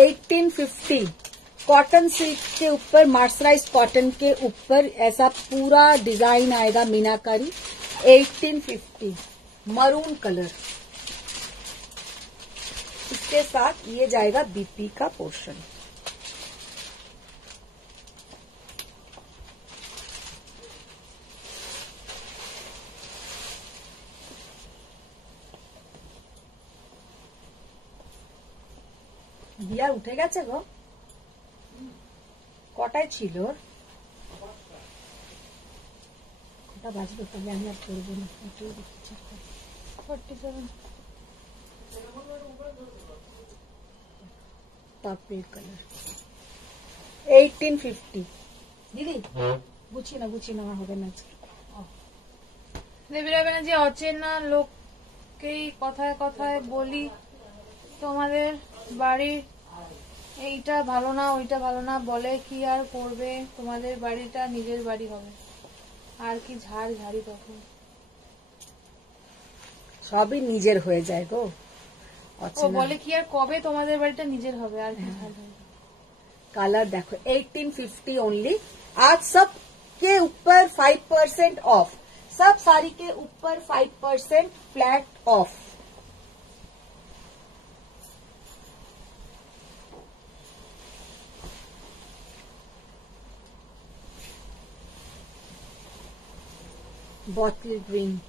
$1850 कॉटन सिल्क के ऊपर, मर्सराइज कॉटन के ऊपर ऐसा पूरा डिजाइन आएगा मीनाकारी, 1850 मरून कलर, इसके साथ ये जाएगा बीपी का पोर्शन। বিয়া উঠে গেছে গো, কটায় ছিল? কটা বাজবে? তবে আমি আর করবো না, 47 পার্পল কালার, 1850। দিদি গুছিয়ে না, আমার হবে না আজকে। দেবীরা ব্যানার্জি, অচেনা লোককেই কথায় কথায় বলি তোমাদের বাড়ির এইটা ভালো না ওইটা ভালো না, বলে কি আর করবে, তোমাদের বাড়িটা নিজের বাড়ি হবে, আর কি ঝাড় ঝাড়ি তখন। সবই নিজের হয়ে যায় গো। ও বলে কি আর কবে তোমাদের বাড়িটা নিজের হবে, আর কি ঝাড় ঝাড়ি। कलर देखो 1850 ओनली। आज सब के ऊपर 5% ऑफ, सब साड़ी के ऊपर 5% फ्लैट ऑफ। बॉटल ग्रीन,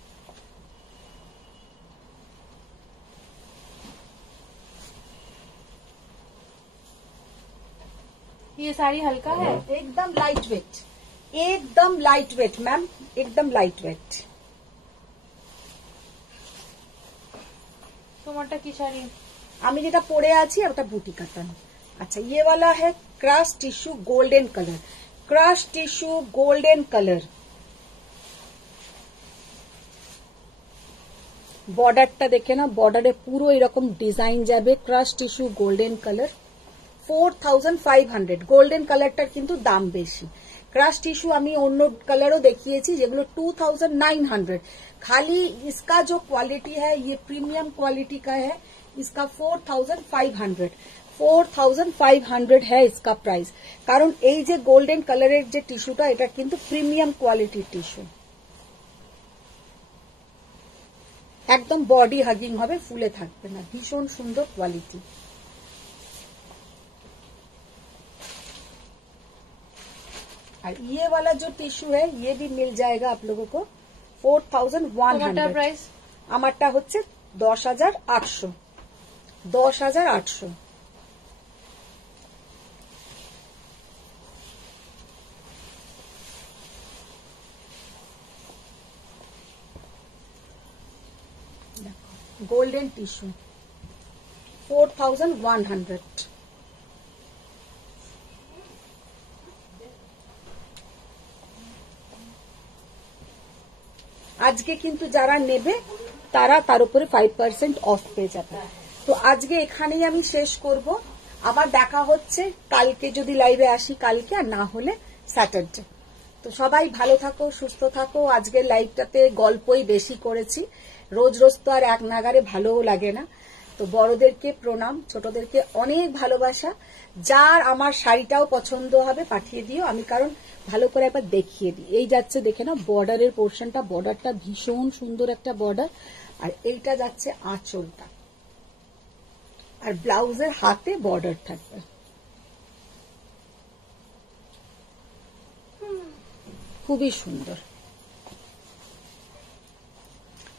ये साड़ी हल्का है, एकदम लाइट वेट, एकदम लाइट वेट मैम, एकदम लाइट वेट। তোমারটা কি শাড়ি? আমি যেটা পরে আছি ওটা বুটি কাতান। अच्छा, ये वाला है crush tissue golden colour, crush tissue golden colour. বর্ডারটা দেখে না, বর্ডারে পুরো এরকম ডিজাইন যাবে, crush tissue golden colour, 4500। Golden কালারটার কিন্তু দাম বেশি, ক্রাশ টিস্যু আমি অন্য কালারও দেখিয়েছি যেগুলো 2900। खाली इसका जो क्वालिटी है ये प्रीमियम क्वालिटी का है, इसका 4500 है इसका प्राइस। কারণ এই যে গোল্ডেন কালারের যে টিস্যুটা, এটা কিন্তু প্রিমিয়াম কোয়ালিটির টিস্যু, একদম বডি হাগিং হবে, ফুলে থাকবে না, ভীষণ সুন্দর কোয়ালিটি। और ये वाला जो टिश्यू है ये भी मिल जाएगा आप लोगों को 4100। प्राइस আমারটা হচ্ছে 10,800, 10,800। Golden tissue 4100। আজকে কিন্তু যারা নেবে তারা তার উপরে 5% অফ পেয়ে যাবে। তো আজকে এখানেই আমি শেষ করব, আবার দেখা হচ্ছে কালকে, যদি লাইভে আসি কালকে, আর না হলে স্যাটারডে। তো সবাই ভালো থাকো, সুস্থ থাকো। আজকের লাইভটাতে গল্পই বেশি করেছি, রোজ রোজ তো আর এক নাগারে ভালোও লাগে না। তো বড়দেরকে প্রণাম, ছোটদেরকে অনেক ভালোবাসা। যার আমার শাড়িটাও পছন্দ হবে পাঠিয়ে দিও, আমি কারণ ভালো করে একবার দেখিয়ে দিই। এই যাচ্ছে দেখে না বর্ডারের পোর্শনটা, বর্ডারটা ভীষণ সুন্দর একটা বর্ডার, আর এইটা যাচ্ছে আঁচলটা, আর ব্লাউজের হাতে বর্ডার থাকবে। খুবই সুন্দর।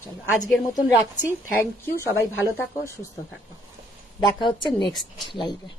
চলো আজকের মতন রাখছি, থ্যাংক ইউ, সবাই ভালো থাকো, সুস্থ থাকো, দেখা হচ্ছে নেক্সট লাইভে।